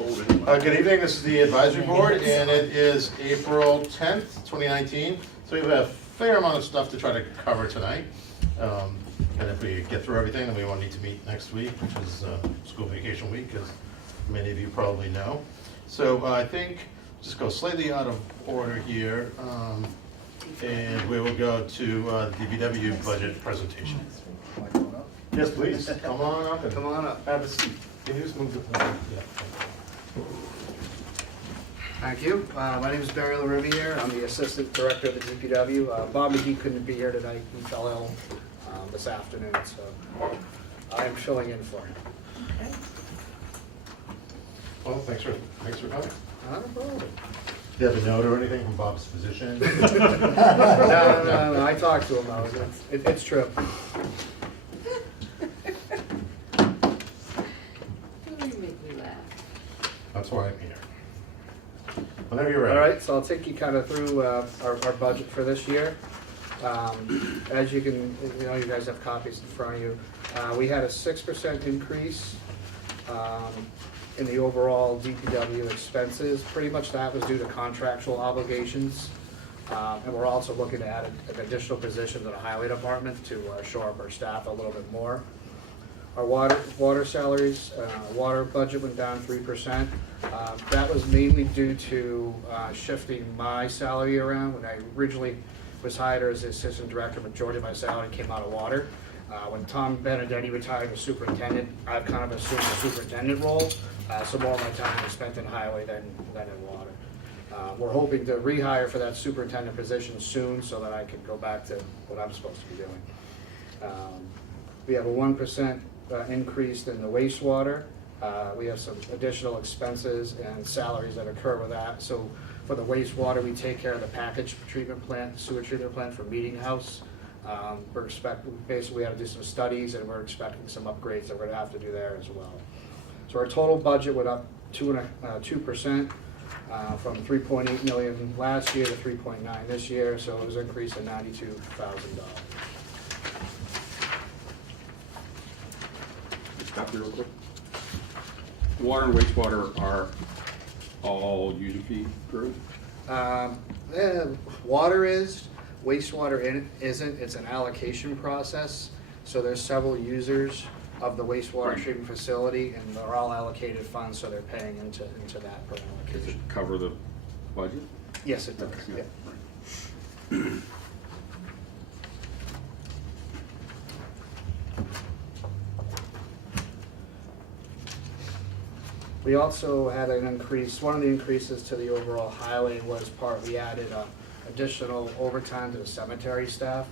Good evening, this is the advisory board, and it is April 10th, 2019. So we have a fair amount of stuff to try to cover tonight. And if we get through everything, then we won't need to meet next week, which is school vacation week, as many of you probably know. So I think, just go slightly out of order here, and we will go to the DPW budget presentation. Yes, please, come on up and Come on up. have a seat. Can you just move the, yeah. Thank you. My name is Barry LaRiviere. I'm the Assistant Director of the DPW. Bob McGee couldn't be here tonight. He fell ill this afternoon, so I'm filling in for him. Okay. Well, thanks for coming. Not a problem. Do you have a note or anything from Bob's physician? No. I talked to him. It's true. You make me laugh. That's why I'm here. Whenever you're ready. All right, so I'll take you kind of through our budget for this year. As you can, you guys have copies in front of you. We had a 6% increase in the overall DPW expenses. Pretty much that was due to contractual obligations. And we're also looking to add an additional position to the highway department to shore up our staff a little bit more. Our water salaries, water budget went down 3%. That was mainly due to shifting my salary around. When I originally was hired as the assistant director, majority of my salary came out of water. When Tom Benedetti retired as superintendent, I've kind of assumed the superintendent role, so more of my time is spent in highway than in water. We're hoping to rehire for that superintendent position soon so that I can go back to what I'm supposed to be doing. We have a 1% increase in the wastewater. We have some additional expenses and salaries that occur with that. So for the wastewater, we take care of the package treatment plant, sewer treatment plant for Meeting House. Basically we had to do some studies and we're expecting some upgrades that we're gonna have to do there as well. So our total budget went up 2% from 3.8 million last year to 3.9 this year. So it was an increase of $92,000. Stop you real quick. Water and wastewater are all user fee approved? Water is, wastewater isn't. It's an allocation process. So there's several users of the wastewater Right. treatment facility, and they're all allocated funds, so they're paying into that per Does allocation. it cover the budget? Yes, it does. Okay, Yeah. right. We also had an increase, one of the increases to the overall highway was we added additional overtime to the cemetery staff.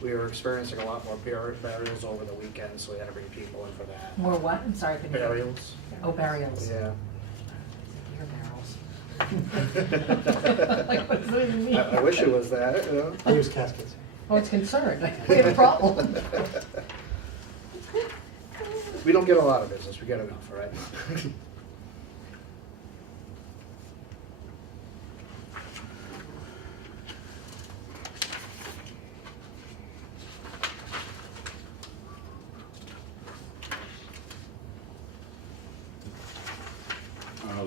We were experiencing a lot more burials over the weekend, so we had to bring people in for that. More what? I'm sorry, I couldn't hear. Burials. Oh, burials. Yeah. Your barrels. Like, what does that even mean? I wish it was that, you know? I use caskets. Oh, it's concerned. We have a problem. We don't get a lot of business, we get enough, all right?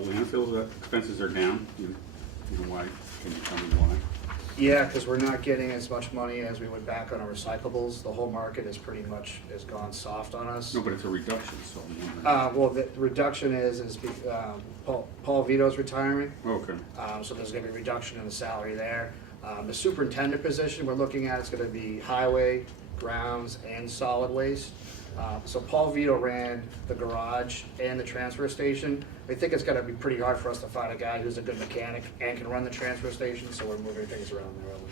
Landfill expenses are down. You know why? Can you tell me why? Yeah, because we're not getting as much money as we would back on our recyclables. The whole market is pretty much has gone soft on us. No, but it's a reduction, so I'm wondering. Well, the reduction is Paul Vito's retiring, Okay. so there's gonna be a reduction in the salary there. The superintendent position we're looking at is gonna be highway, grounds, and solid waste. So Paul Vito ran the garage and the transfer station. I think it's gonna be pretty hard for us to find a guy who's a good mechanic and can run the transfer station, so we're moving things around there a little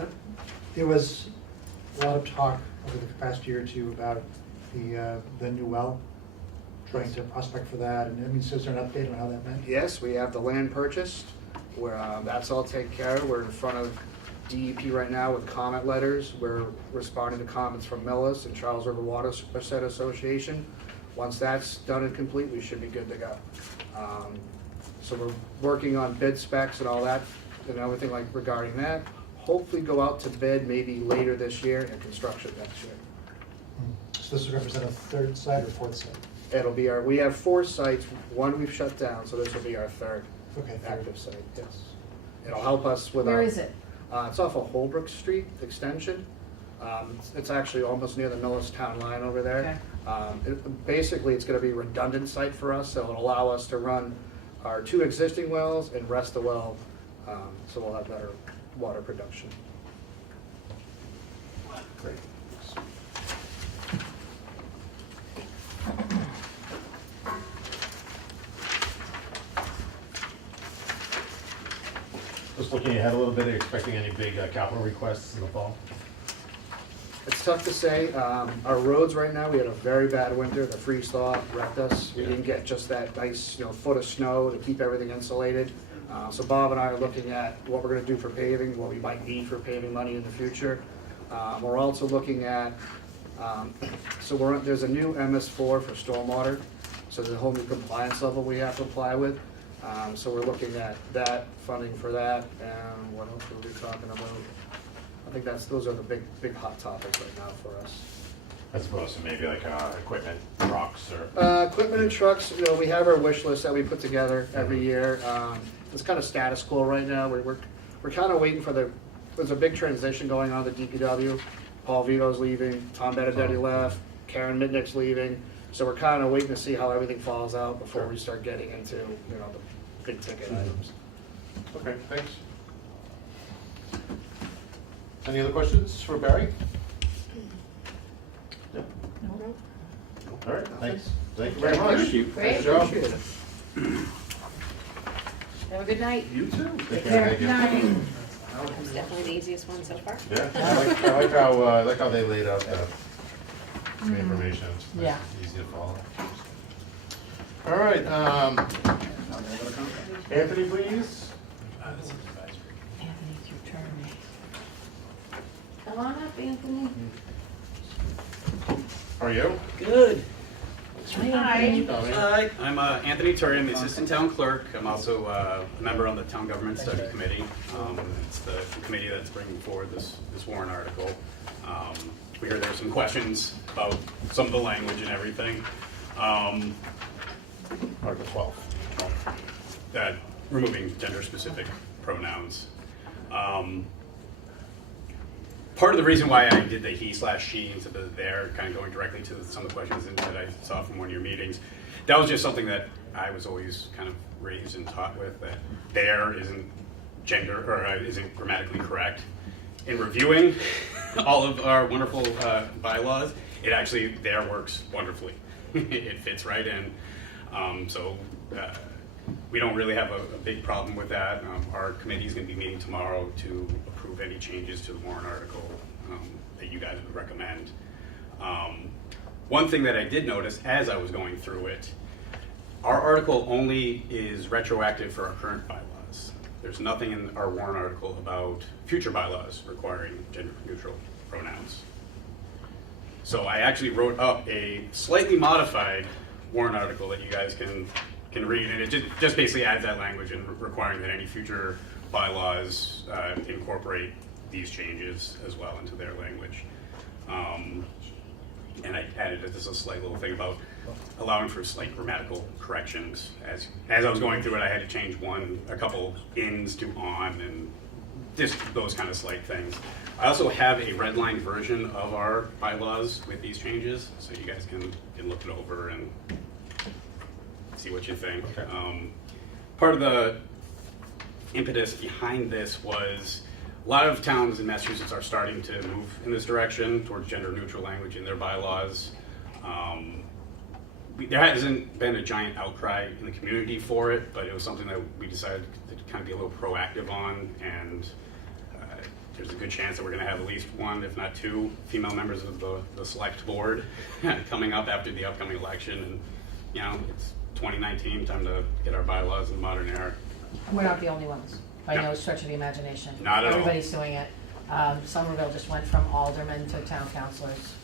bit. There was a lot of talk over the past year or two about the new well, trying to prospect for that, and I mean, so is there an update on how that went? Yes, we have the land purchased, where that's all taken care of. We're in front of DEP right now with comment letters. We're responding to comments from Millis and Charles River Watershed Association. Once that's done and complete, we should be good to go. So we're working on bid specs and all that and everything like regarding that. Hopefully go out to bid maybe later this year and construction next year. So this would represent a third site or fourth site? It'll be we have 4 sites, 1 we've shut down, so this will be our 3rd Okay, third. active site, yes. It'll help us with Where our. is it? It's off of Holbrook Street Extension. It's actually almost near the Millerstown line over there. Basically, it's gonna be a redundant site for us, so it'll allow us to run our 2 existing wells and rest the well, so we'll have better water production. Great. Just looking ahead a little bit, are you expecting any big capital requests in the fall? It's tough to say. Our roads right now, we had a very bad winter. The freeze thaw wrecked us. We didn't get just that nice, foot of snow to keep everything insulated. So Bob and I are looking at what we're gonna do for paving, what we might need for paving money in the future. We're also looking at, there's a new MS4 for stormwater. So there's a whole new compliance level we have to apply with. So we're looking at that, funding for that, and what else were we talking about? I think those are the big hot topics right now for us. As opposed to maybe like equipment, trucks, or? Equipment and trucks, we have our wish list that we put together every year. It's kind of status quo right now. We're kind of waiting for there's a big transition going on at the DPW. Paul Vito's leaving, Tom Benedetti left, Karen Mitnick's leaving. So we're kind of waiting to see how everything falls out before we start getting into, the big ticket items. Okay, thanks. Any other questions for Barry? No? All right, thanks. Thank you very much. Thank you. Great. Nice job. Appreciate it. Have a good night. You too. Take Thank you. care. It's definitely the easiest one so far. Yeah, I like how they laid out the information. It's nice, Yeah. Easy to follow. All right, Anthony, please. Anthony, it's your turn. Come on up, Anthony. How are you? Good. Hi. Tommy. Hi, I'm Anthony Turry, I'm the Assistant Town Clerk. I'm also a member on the Town Government Study Committee. It's the committee that's bringing forward this warrant article. We heard there were some questions about some of the language and everything. Article 12. Removing gender-specific pronouns. Part of the reason why I did the he/she instead of their, kind of going directly to some of the questions that I saw from one of your meetings, that was just something that I was always kind of raised and taught with, that their isn't gender, or isn't grammatically correct. In reviewing all of our wonderful bylaws, it actually, their works wonderfully. It fits right in. So we don't really have a big problem with that. Our committee is going to be meeting tomorrow to approve any changes to the warrant article that you guys would recommend. One thing that I did notice as I was going through it, our article only is retroactive for our current bylaws. There's nothing in our warrant article about future bylaws requiring gender-neutral pronouns. So I actually wrote up a slightly modified warrant article that you guys can read, and it just basically adds that language and requiring that any future bylaws incorporate these changes as well into their language. And I added just a slight little thing about allowing for slight grammatical corrections. As I was going through it, I had to change a couple ins to on, and just those kind of slight things. I also have a redlined version of our bylaws with these changes, so you guys can look it over and see what you think. Okay. Part of the impetus behind this was a lot of towns in Massachusetts are starting to move in this direction towards gender-neutral language in their bylaws. There hasn't been a giant outcry in the community for it, but it was something that we decided to kind of be a little proactive on, and there's a good chance that we're going to have at least one, if not two, female members of the select board coming up after the upcoming election. And it's 2019, time to get our bylaws in the modern era. We're not the only ones, by No. no stretch of the imagination. Not at all. Everybody's doing it. Somerville just went from aldermen to town councilors.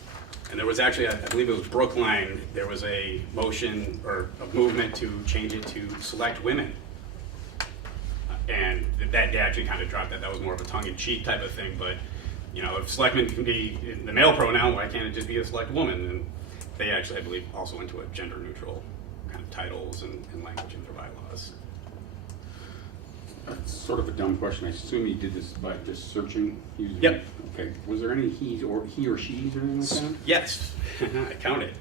And there was actually, I believe it was Brookline, there was a motion or a movement to change it to select women. And that they actually kind of dropped that. That was more of a tongue-in-cheek type of thing, but you know, if selectman can be in the male pronoun, why can't it just be a select woman? And they actually, I believe, also went to a gender neutral kind of titles and language in their bylaws. That's sort of a dumb question. I assume you did this by just searching? Using Yep. Okay. Was there any he or she's or anything like that? Yes, I counted.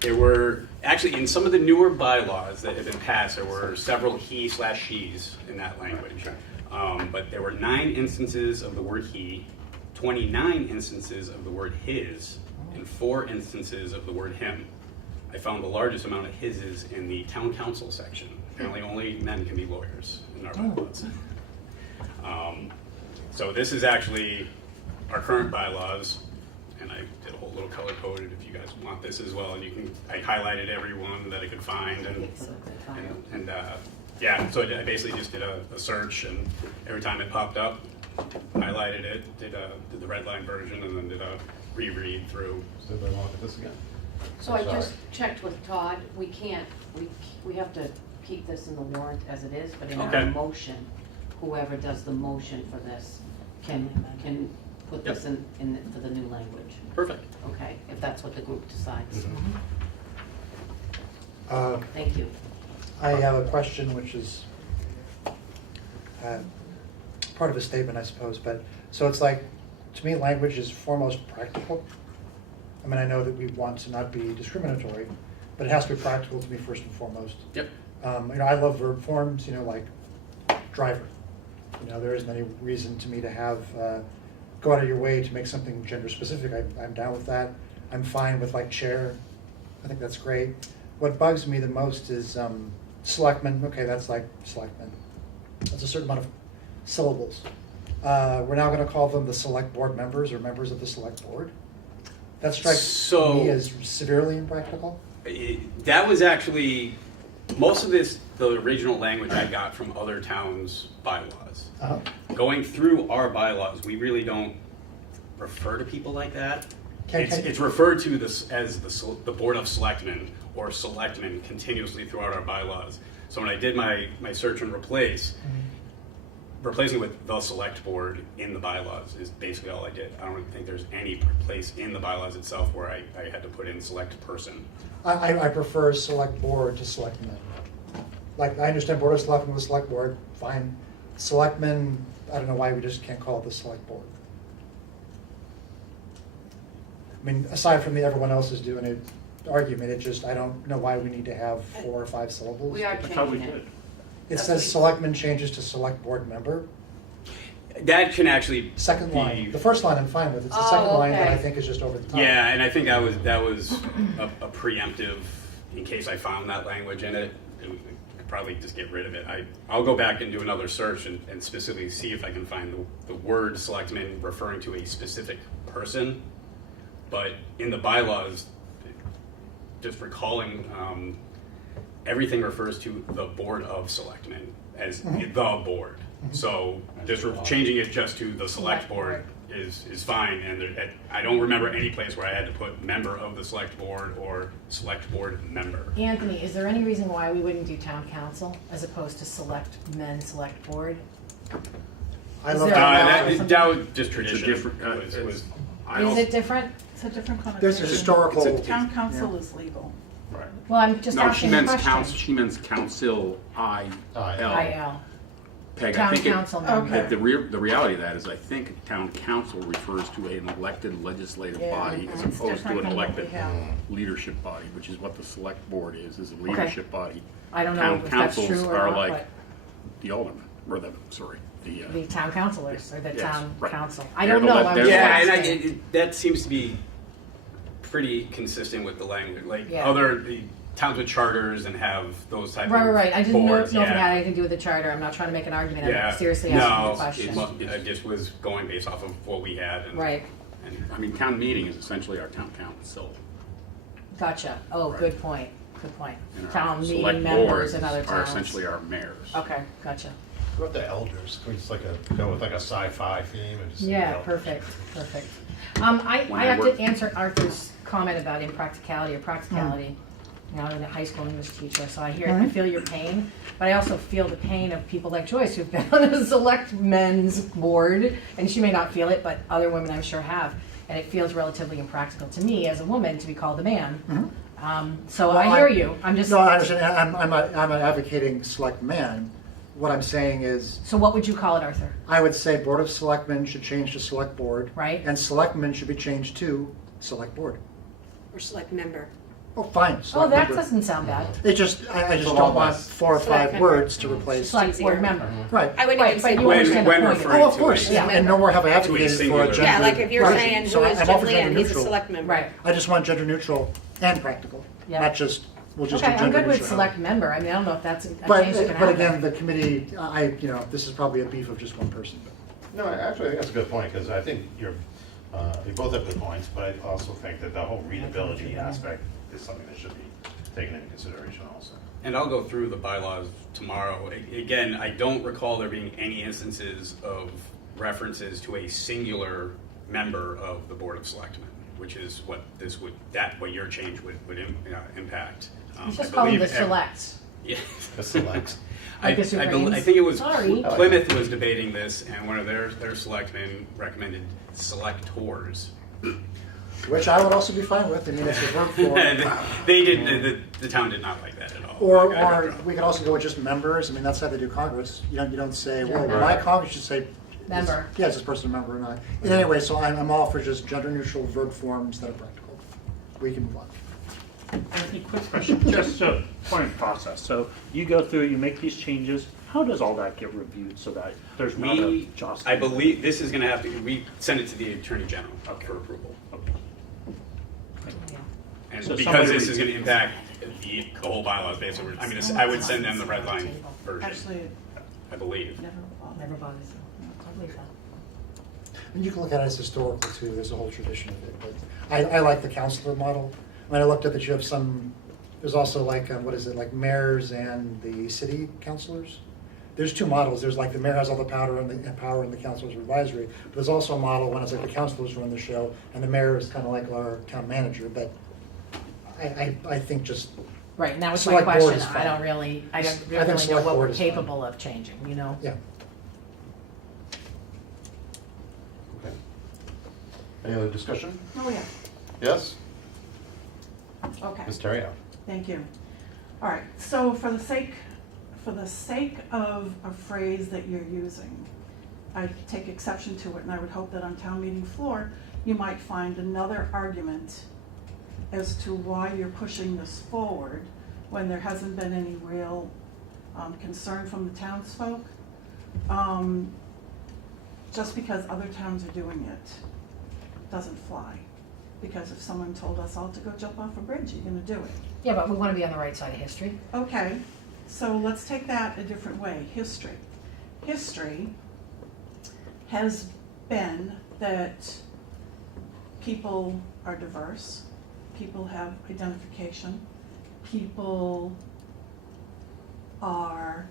There were, actually, in some of the newer bylaws that have been passed, there were several he/she's in that language. But there were 9 instances of the word he, 29 instances of the word his, and 4 instances of the word him. I found the largest amount of hises in the town council section. Apparently only men can be lawyers in our bylaws. So this is actually our current bylaws, and I did a whole little color coded if you guys want this as well. And you can, I highlighted every one that I could find, and yeah, so I basically just did a search, and every time it popped up, highlighted it, did the red line version, and then did a reread through. Does anybody want to look at this again? So I Sorry. just checked with Todd, we can't, we have to keep this in the warrant as it is, but in our Okay. motion, whoever does the motion for this can put Yep. this in for the new language, Perfect. okay? If that's what the group decides. Thank you. I have a question which is part of a statement, I suppose, but, so it's like, to me, language is foremost practical. I mean, I know that we want to not be discriminatory, but it has to be practical to me first and foremost. Yep. You know, I love verb forms, you know, like driver. You know, there isn't any reason to me to have, go out of your way to make something gender specific. I'm down with that. I'm fine with like chair. I think that's great. What bugs me the most is selectmen. Okay, that's like selectmen. That's a certain amount of syllables. We're now going to call them the select board members or members of the select board. That strikes me as severely impractical. That was actually, most of this, the original language I got from other towns' bylaws. Uh-huh. Going through our bylaws, we really don't refer to people like that. It's referred to this as the Board of Selectmen or Selectmen continuously throughout our bylaws. So when I did my search and replace, replacing with the select board in the bylaws is basically all I did. I don't think there's any place in the bylaws itself where I had to put in select person. I prefer select board to selectmen. Like, I understand board of selectmen with select board, fine. Selectmen, I don't know why we just can't call it the select board. I mean, aside from the everyone else is doing it argument, it just, I don't know why we need to have 4 or 5 syllables. We are changing it. It says selectmen changes to select board member. That can actually Second line, be- the first line I'm fine with, it's the Oh, second line that I okay. think is just over the top. Yeah, and I think that was a preemptive, in case I found that language in it, I could probably just get rid of it. I'll go back and do another search and specifically see if I can find the word selectman referring to a specific person. But in the bylaws, just recalling, everything refers to the Board of Selectmen as the board. So just changing it just to the select board is fine, and I don't remember any place where I had to put member of the select board or select board member. Anthony, is there any reason why we wouldn't do town council as opposed to select men, select board? I Is love there a that. law or That was just tradition. It's a different, It was- Is it different? It's a different There's a connotation. historical. Town council is legal. Right. Well, I'm just No, she asking a meant question. council, she means council, IL. IL, Peg, I town think it, council member. Okay. the reality of that is I think town council refers to an elected legislative Yeah, body as It's opposed to different an than what we elected have. leadership body, which is what the select board is a leadership body. I don't know Town if that's councils true or are not, like but the alderman, or the the town councilors or the Yes, town right. council. I They're don't the know, le- I was they're just the- Yeah, and asking. that seems to be pretty consistent with the language. Like Yeah. the towns with charters and have those type Right, of right, I didn't know boards, if it had yeah. anything to do with the charter. I'm not trying to make an argument, Yeah. I'm seriously asking No, the question. I just was going based off of what we had. And, Right, And, I mean, town meeting is essentially our town council. gotcha. Oh, Right. good point, good point. And our Town meeting select members boards in other are towns. essentially our mayors. Okay, gotcha. Go with the elders. Can we just go with like a sci-fi theme and just Yeah, you know. perfect, perfect. I When have I work- to answer Arthur's comment about impracticality or practicality. you know, I'm a high school English teacher, so I hear it, I feel your pain, but I also feel the pain of people like Joyce who've been on the select men's board, and she may not feel it, but other women I'm sure have, and it feels relatively impractical to me as a woman to be called a man. So Well, I hear you, I'm just, No, I understand, I'm not advocating select man. What I'm saying is, so what would you call it, Arthur? I would say Board of Selectmen should change to Select Board. Right. And Selectmen should be changed to Select Board. Or select member. Oh, fine, Oh, Select that Member. doesnn sound bad. It just, I It's just a lot don't want less. 4 or Select 5 member. words to replace. Select board easier. member. Right. I wouldn't Right, even say but you board understand member. the When point. referring Oh, of to course, a- yeah, and nowhere have I advocated for a singular. gender. Yeah, like if you're Right. saying So who is I'm all for Jim Leon, gender he's a neutral. select member. Right. I just want gender neutral and practical, Yeah. not just, we'll just do Okay, gender I'm neutral. good with select member, I mean, I don't know if that's a change But, that can happen. but again, the committee, this is probably a beef of just one person. No, actually, I think that's a good point, because I think you both have good points, but I also think that the whole readability aspect is something that should be taken into consideration also. And I'll go through the bylaws tomorrow. Again, I don't recall there being any instances of references to a singular member of the Board of Selectmen, which is what what your change would impact. You just I call them the believe selects. Yeah. The select. Like the Super Brains. I think it was Sorry. Plymouth was debating this, and one of their selectmen recommended selectors. Which I would also be fine with, I mean, it's a verb form. And they did. The town did not like that at all. Or Like, I don't know. we could also go with just members, I mean, that's how they do Congress. You don't say, well, Right. my Congress should say. Member. Yeah, is this person a member or not? And anyway, so I'm all for just gender neutral verb forms that are practical. We can move on. A quick question, just a point of process. So you go through, you make these changes. How does all that get reviewed so that there's not a jostling? I believe this is going to have to. We send it to the Attorney General for approval, Okay. Yeah. and So because somebody this is reads going to impact the whole bylaws, basically. I mean, I would send them the red line version. Actually, I believe. Never bothers them. I believe that. And you can look at it as historical too, there's a whole tradition of it, but I like the counselor model. When I looked at that, you have there's also like, what is it, like mayors and the city councilors? There's 2 models, there's like the mayor has all the power and the councilors are advisory, but there's also a model when it's like the councilors run the show and the mayor is kind of like our town manager, but I think just, Right, and that was my Select board question, is I fine. don't really I know think select what board we're is fine. capable of changing, you know? yeah. Okay. Any other discussion? oh yeah, Yes? okay, Ms. Terrio? thank you. All right, so for the sake of a phrase that you're using, I take exception to it, and I would hope that on town meeting floor, you might find another argument as to why you're pushing this forward when there hasn't been any real concern from the townsfolk. Just because other towns are doing it doesn't fly. Because if someone told us all to go jump off a bridge, you're gonna do it. Yeah, but we wanna be on the right side of history. Okay, so let's take that a different way, history. History has been that people are diverse, people have identification, people are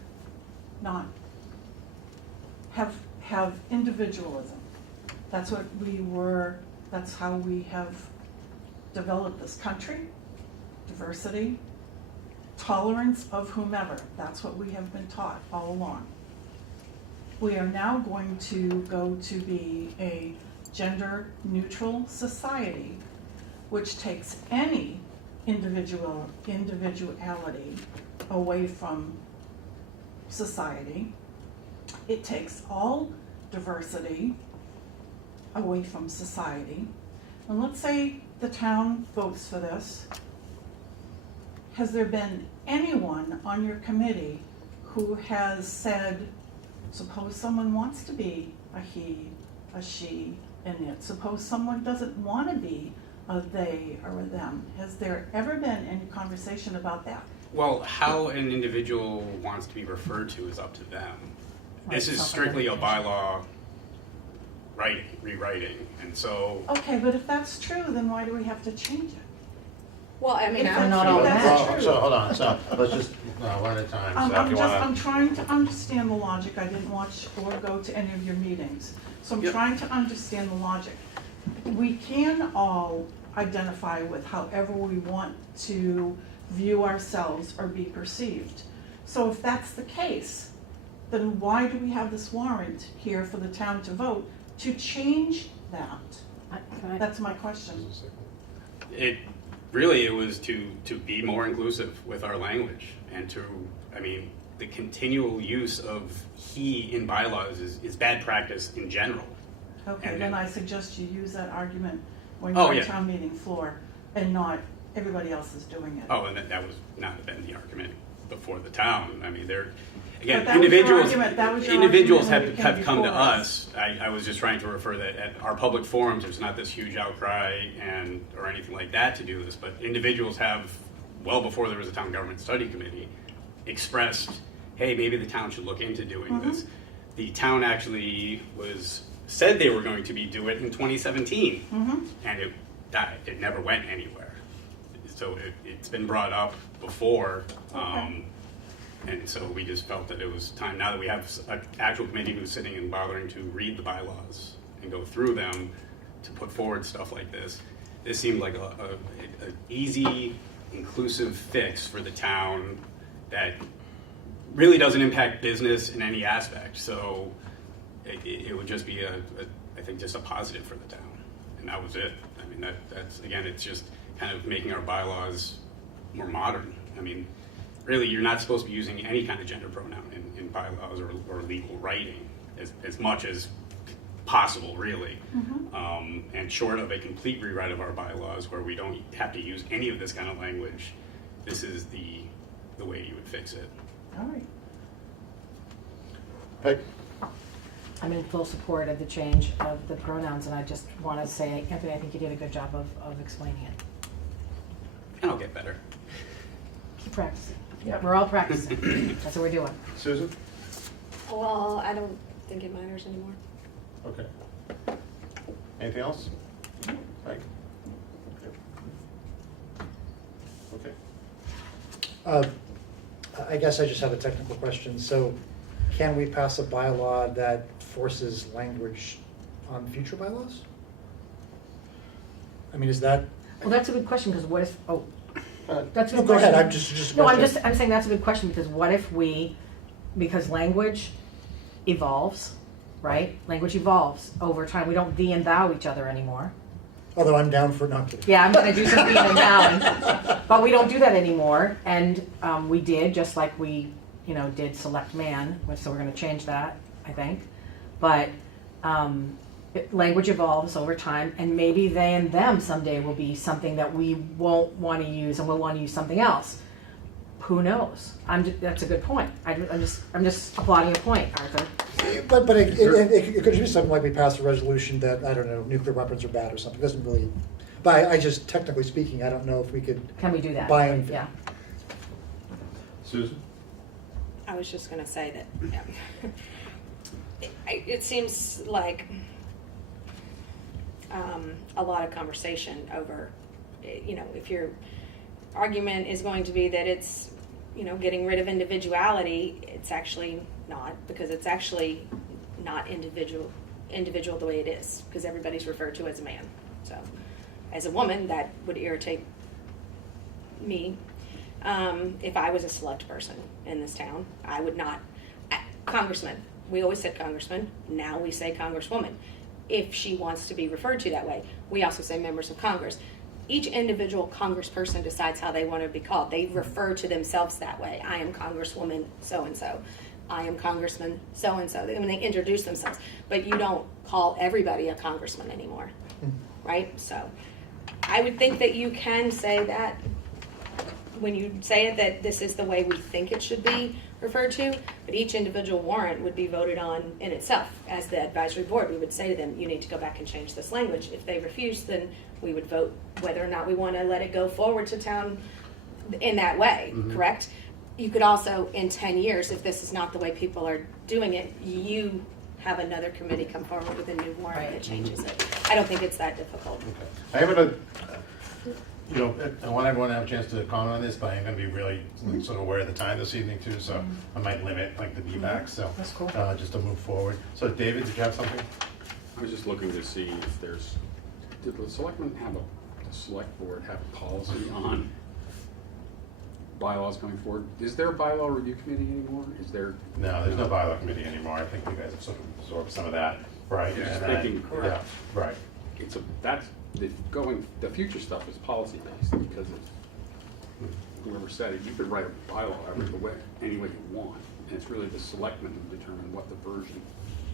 not, have individualism. That's what that's how we have developed this country, diversity, tolerance of whomever. That's what we have been taught all along. We are now going to go to be a gender-neutral society, which takes any individuality away from society. It takes all diversity away from society. And let's say the town votes for this. Has there been anyone on your committee who has said, suppose someone wants to be a he, a she, an it, suppose someone doesn't want to be a they or a them? Has there ever been any conversation about that? Well, how an individual wants to be referred to is up to them. This is strictly a bylaw rewriting, and so. Okay, but if that's true, then why do we have to change it? Well, I mean, If I'm that's not all true, that. that's Well, true. so, hold on, so, let's just, one at a time, so if you I'm wanna. trying to understand the logic. I didn't watch or go to any of your meetings. So I'm Yep. trying to understand the logic. We can all identify with however we want to view ourselves or be perceived. So if that's the case, then why do we have this warrant here for the town to vote to change that? Can I- That's my question. It was to be more inclusive with our language and to, I mean, the continual use of he in bylaws is bad practice in general. Okay, And then then- I suggest you use that argument when Oh, you're yeah. on town meeting floor and not everybody else is doing it. Oh, and that was not been the argument before the town. I mean, again, But that was your individuals, argument. That was your individuals argument when have you came come to before us. I was just trying to refer that at our public forums, there's not this huge outcry or anything like that to do this, but individuals have, well before there was a town government study committee, expressed, hey, maybe the town should look into doing this. The town actually said they were going to do it in 2017, and it died. It never went anywhere. So it's been brought up before, and so we just felt that it was time, now that we have an actual committee who's sitting and bothering to read the bylaws and go through them to put forward stuff like this. This seemed like an easy, inclusive fix for the town that really doesn't impact business in any aspect. So it would just be I think just a positive for the town, and that was it. I mean, that's again, it's just kind of making our bylaws more modern. I mean, really, you're not supposed to be using any kind of gender pronoun in bylaws or legal writing as much as possible, really. And short of a complete rewrite of our bylaws where we don't have to use any of this kind of language, this is the way you would fix it. All right. Peg? I'm in full support of the change of the pronouns, and I just want to say, Anthony, I think you did a good job of explaining it. And I'll get better. Keep practicing. Yeah, we're all practicing. That's what we're doing. Susan? Well, I don't think it matters anymore. Okay. Anything else? Peg? Okay. I guess I just have a technical question. So can we pass a bylaw that forces language on future bylaws? I mean, is that? Well, that's a good question, because what if, that's a No, good go ahead. question. I'm just. No, I'm saying that's a good question, because what if because language evolves, right? Language evolves over time. We don't thee and thou each other anymore. Although I'm down for not kidding. Yeah, I'm gonna do some thee and thou, but we don't do that anymore. And we did, just like we, did select man, so we're gonna change that, I think. But language evolves over time, and maybe they and them someday will be something that we won't want to use, and we'll want to use something else. Who knows? That's a good point. I'm just applauding a point, Arthur. But it could be something like we pass a resolution that, I don't know, nuclear weapons are bad or something. It doesn't really, but I just, technically speaking, I don't know if we could. Can we do that? Buy anything. Yeah. Susan? I was just gonna say that, yeah. It seems like a lot of conversation over, if your argument is going to be that it's, getting rid of individuality, it's actually not, because it's actually not individual the way it is, because everybody's referred to as a man. So, as a woman, that would irritate me. If I was a select person in this town, I would not. Congressman, we always said congressman, now we say congresswoman. If she wants to be referred to that way, we also say members of Congress. Each individual congressperson decides how they want to be called. They refer to themselves that way. I am Congresswoman so-and-so. I am Congressman so-and-so. When they introduce themselves. But you don't call everybody a congressman anymore, right? So I would think that you can say that when you say it, that this is the way we think it should be referred to, but each individual warrant would be voted on in itself. As the advisory board, we would say to them, you need to go back and change this language. If they refuse, then we would vote whether or not we want to let it go forward to town in that way, correct? You could also, in 10 years, if this is not the way people are doing it, you have another committee come forward with a new warrant that changes it. I don't think it's that difficult. Okay. I haven't, I want everyone to have a chance to comment on this, but I'm going to be really sort of aware of the time this evening too, so I might limit like the feedback, so. That's cool. Just to move forward. So David, did you have something? I was just looking to see if did the selectmen have a the select board have a policy on bylaws coming forward. Is there a bylaw review committee anymore? Is there? No, there's no bylaw committee anymore. I think you guys have sort of absorbed some of that, right? Yeah, and thinking- yeah, right. It's a, that's, the future stuff is policy based because it's, whoever said it, you could write a bylaw any way you want. And it's really the selectmen who determine what the version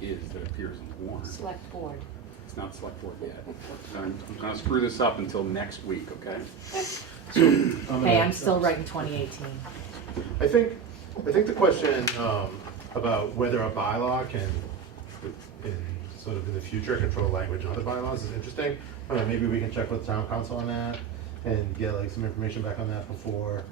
is that appears in the warrant. Select board. It's not select board yet. So I'm gonna screw this up until next week, okay? Hey, I'm still writing 2018. I think the question about whether a bylaw can, in sort of in the future, control language in other bylaws is interesting. Maybe we can check with town council on that and get like some information back on that before.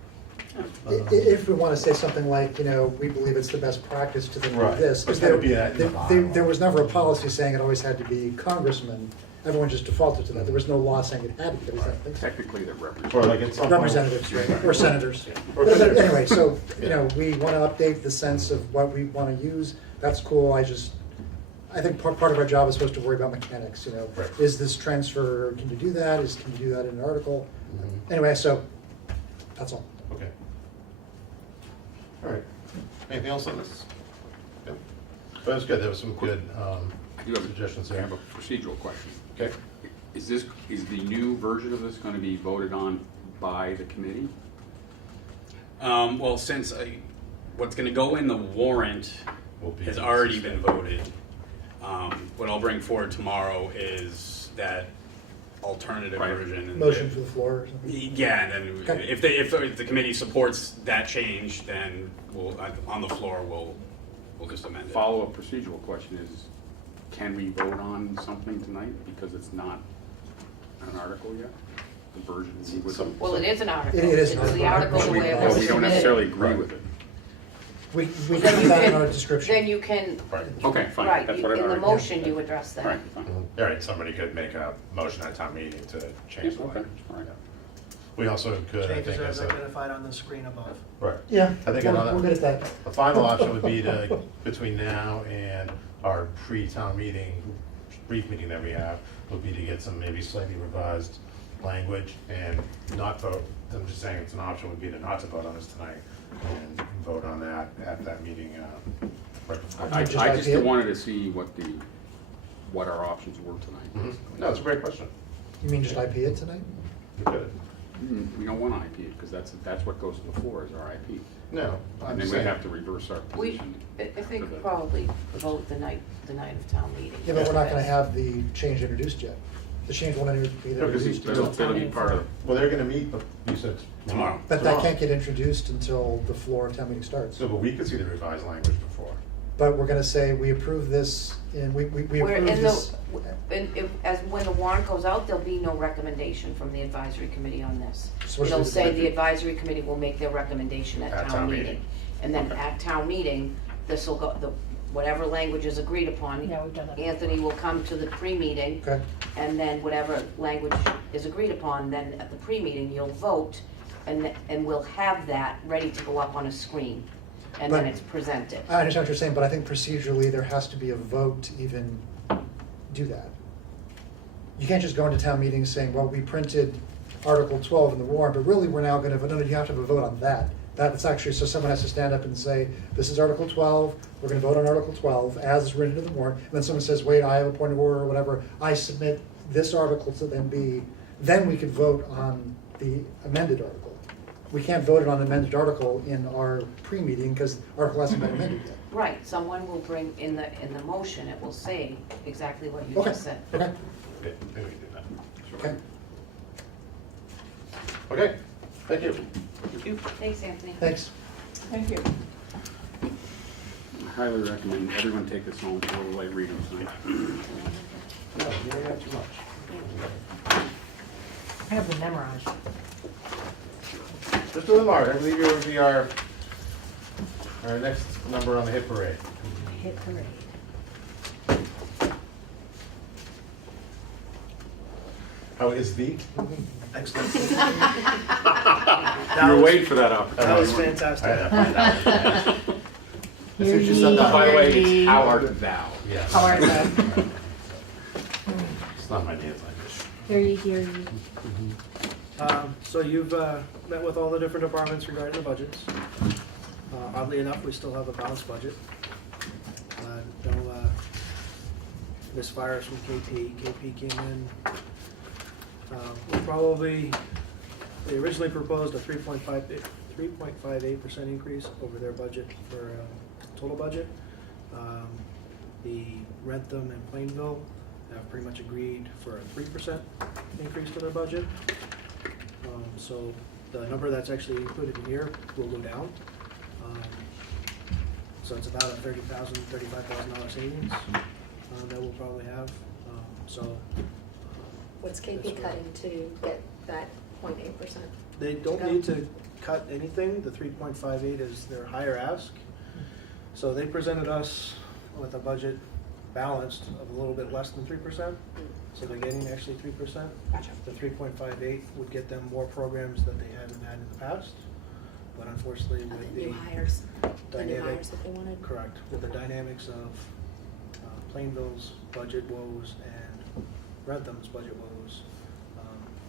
If we want to say something like, you know, we believe it's the best practice to do Right. this. But Because that would be that in the bylaw. there was never a policy saying it always had to be congressmen. Everyone just defaulted to that. There was no law saying it had to be. I think so. Technically, they're represented. Or like at some point- Representatives, right, or senators. Or But senators. anyway, so, you know, we want to update the sense of what we want to use. That's cool. I think part of our job is supposed to worry about mechanics, you know. Right. Is this transfer, can you do that? Can you do that in an article? Anyway, so, that's all. Okay. All right. Anything else on this? Yep. That was good. There was some good I do have suggestions I there. have a procedural question. Okay. Is the new version of this gonna be voted on by the committee? Well, since what's going to go in the warrant Will be has in already the been voted, what I'll bring forward tomorrow is that alternative Right. version. And Motion for the floor or something? Yeah, and then Okay. if the committee supports that change, then we'll on the floor we'll just amend it. Follow-up procedural question is, can we vote on something tonight because it's not an article yet? The version we would. Well, it is an article. It is an It's the article. article the We way it but was we don't submitted. necessarily agree with it. We Then can you put that in can- our description. Then you can, Right. Okay, fine, right, that's you- what I in the already. motion, you address All right, that. fine. All right, somebody could make a motion at town meeting to change the Okay, language. all right. We also could, I Changes think, as are a, identified on the screen above. right. Yeah, I think we're another- good at that. The final option would be to, between now and our pre-town meeting, brief meeting that we have, would be to get some maybe slightly revised language and not vote. I'm just saying it's an option would be to not to vote on this tonight and vote on that at that meeting, right before. I Just just IP it? wanted to see what our options were tonight. Mhm. No, it's a great question. You mean just IP it tonight? We could. We don't want to IP it, because that's what goes to the floor, is our IP. No, I'm And then we saying. have to reverse our We, position. I think probably vote the night of town meeting. Yeah, but we're not gonna have the change introduced yet. The change won't be No, 'cause introduced. That'll be part of, Well, they're gonna meet, you said. Tomorrow. But that can't get introduced until the floor of town meeting starts. So, but we could see the revised language before. But we're gonna say, we approve this, and we Where approve in this. as when the warrant goes out, there'll be no recommendation from the advisory committee on this. So what's It'll the- say the advisory committee will make their recommendation at town meeting. And then Okay. at town meeting, this will go, whatever language is agreed upon. Yeah, we've done that. Anthony will come to the pre-meeting. Okay, And then whatever language is agreed upon, then at the pre-meeting, you'll vote, and we'll have that ready to go up on a screen. And then But- it's presented. I understand what you're saying, but I think procedurally, there has to be a vote to even do that. You can't just go into town meetings saying, well, we printed Article 12 in the warrant, but really, we're now gonna, no, you have to have a vote on that. That's actually, so someone has to stand up and say, this is Article 12, we're gonna vote on Article 12 as written in the warrant, and then someone says, wait, I have a point of order or whatever, I submit this article to then be, then we could vote on the amended article. We can't vote on an amended article in our pre-meeting, because article hasn't been amended yet. Right, someone will bring, in the motion, it will say exactly what you Okay, just said. okay, Yeah, maybe we can do that. okay. Okay, thank you. Thanks, Anthony. Thanks. Thank you. I highly recommend everyone take this home for a little light reading tonight. No, you don't have too much. I have them memorized. Mr. Lamar, I believe you will be our next number on the hit parade. Hit parade. How is the? Excellent. You That were was- waiting for that opportunity. That was I fantastic. had to find out. Hear As soon as you ye, said that. By the way, hear ye. it's how art thou. Yes. How art thou? It's not my dance language. Hear ye, hear ye. So you've met with all the different departments regarding the budgets. Oddly enough, we still have a balanced budget. No misfires from KP. KP came in, they originally proposed a 3.58% increase over their budget for total budget. The Rentham and Plainville have pretty much agreed for a 3% increase to their budget. So the number that's actually included in here will go down. So it's about a $35,000 savings that we'll probably have. What's KP cutting to get that 0.8%? They don't need to cut anything. The 3.58 is their higher ask. So they presented us with a budget balanced of a little bit less than 3%. So they're getting actually 3%. Gotcha. The 3.58 would get them more programs that they haven't had in the past. But unfortunately The with new the hires, the new dynamic, hires that they wanted. correct, with the dynamics of Plainville's budget woes and Rentham's budget woes,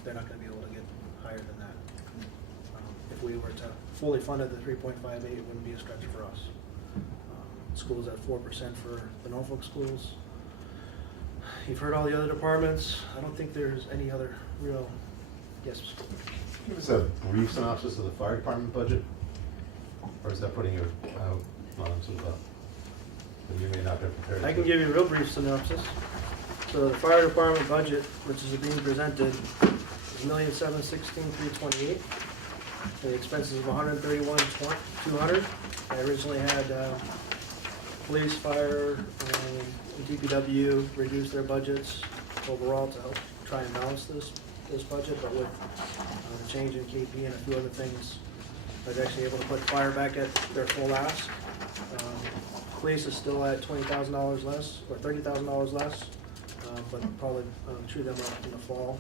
they're not gonna be able to get higher than that. If we were to fully fund it, the 3.58, it wouldn't be a stretch for us. Schools at 4% for the Norfolk schools. You've heard all the other departments. I don't think there's any other real, yes, Give us a brief synopsis of the fire department budget, or is that putting you out on some stuff that you may not be prepared to? I can give you a real brief synopsis. So the fire department budget, which is being presented, is $1,716,328. The expenses of $131,200. I originally had police, fire, and DPW reduce their budgets overall to help try and balance this budget, but with the change in KP and a few other things, I was actually able to put fire back at their full ask. Police is still at $20,000 less, or $30,000 less, but probably chew them up in the fall,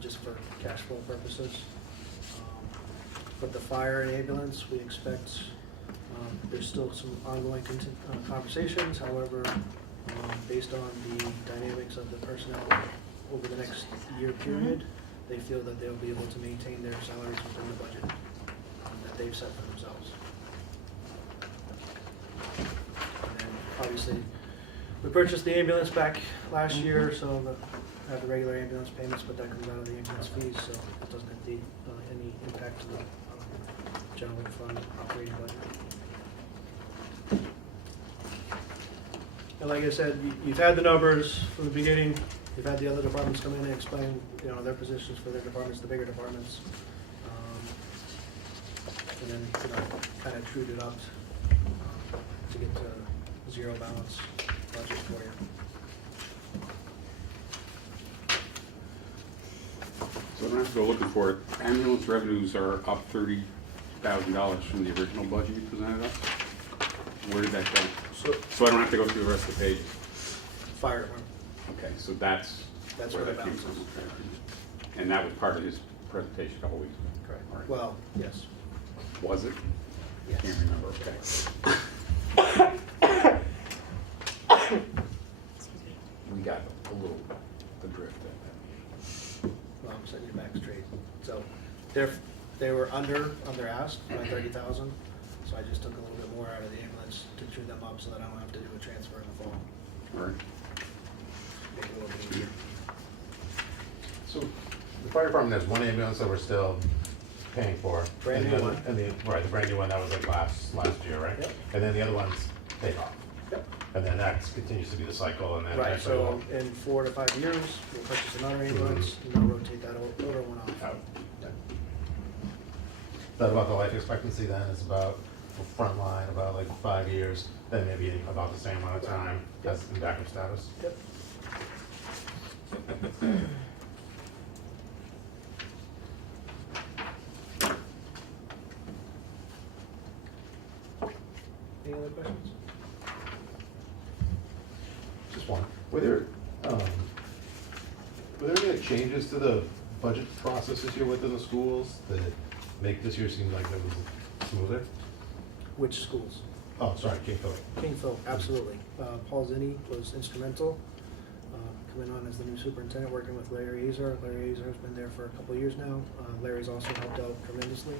just for cash flow purposes. With the fire and ambulance, we expect, there's still some ongoing conversations, however, based on the dynamics of the personnel over the next year period, they feel that they'll be able to maintain their salaries within the budget that they've set for themselves. And then, obviously, we purchased the ambulance back last year, so have the regular ambulance payments, but that comes out of the ambulance fees, so it doesn't have any impact to the general fund operating budget. And like I said, you've had the numbers from the beginning. You've had the other departments come in and explain, their positions for their departments, the bigger departments. And then, kind of trued it up to get to zero balance budget for you. So I don't have to go looking for it. Ambulance revenues are up $30,000 from the original budget you presented us. Where did that go? So I don't have to go through the rest of the pages. Fire department. Okay, so that's That's where where that the came balance from. is. Okay. And that was part of his presentation a couple weeks ago. Correct. All right. Well, yes. Was it? Yes. Can't remember, okay. We got a little adrift at Well, I'm setting you back straight. So they were under ask by 30,000. So I just took a little bit more out of the ambulance to chew them up so that I don't have to do a transfer in the fall. that. All right. Make it a little bit easier. So the fire department has one ambulance that we're still paying for. Brand And new the one. other- And the brand new one that was like last year, right? Yep. And then the other one's paid off. Yep. And then that continues to be the cycle, and then Right, eventually so we'll- in 4 to 5 years, we'll purchase another ambulance and they'll rotate that older one off. out. Is that about the life expectancy then? It's about front line, about like 5 years, then maybe about the same amount of time as in backup status? Yep. Any other questions? Just one. Were there any changes to the budget process this year within the schools that make this year seem like it was smoother? Which schools? Oh, sorry, King Philip. Kingfield, absolutely. Paul Zinni was instrumental. coming on as the new superintendent, working with Larry Azar. Larry Azar has been there for a couple of years now. Larry's also helped out tremendously.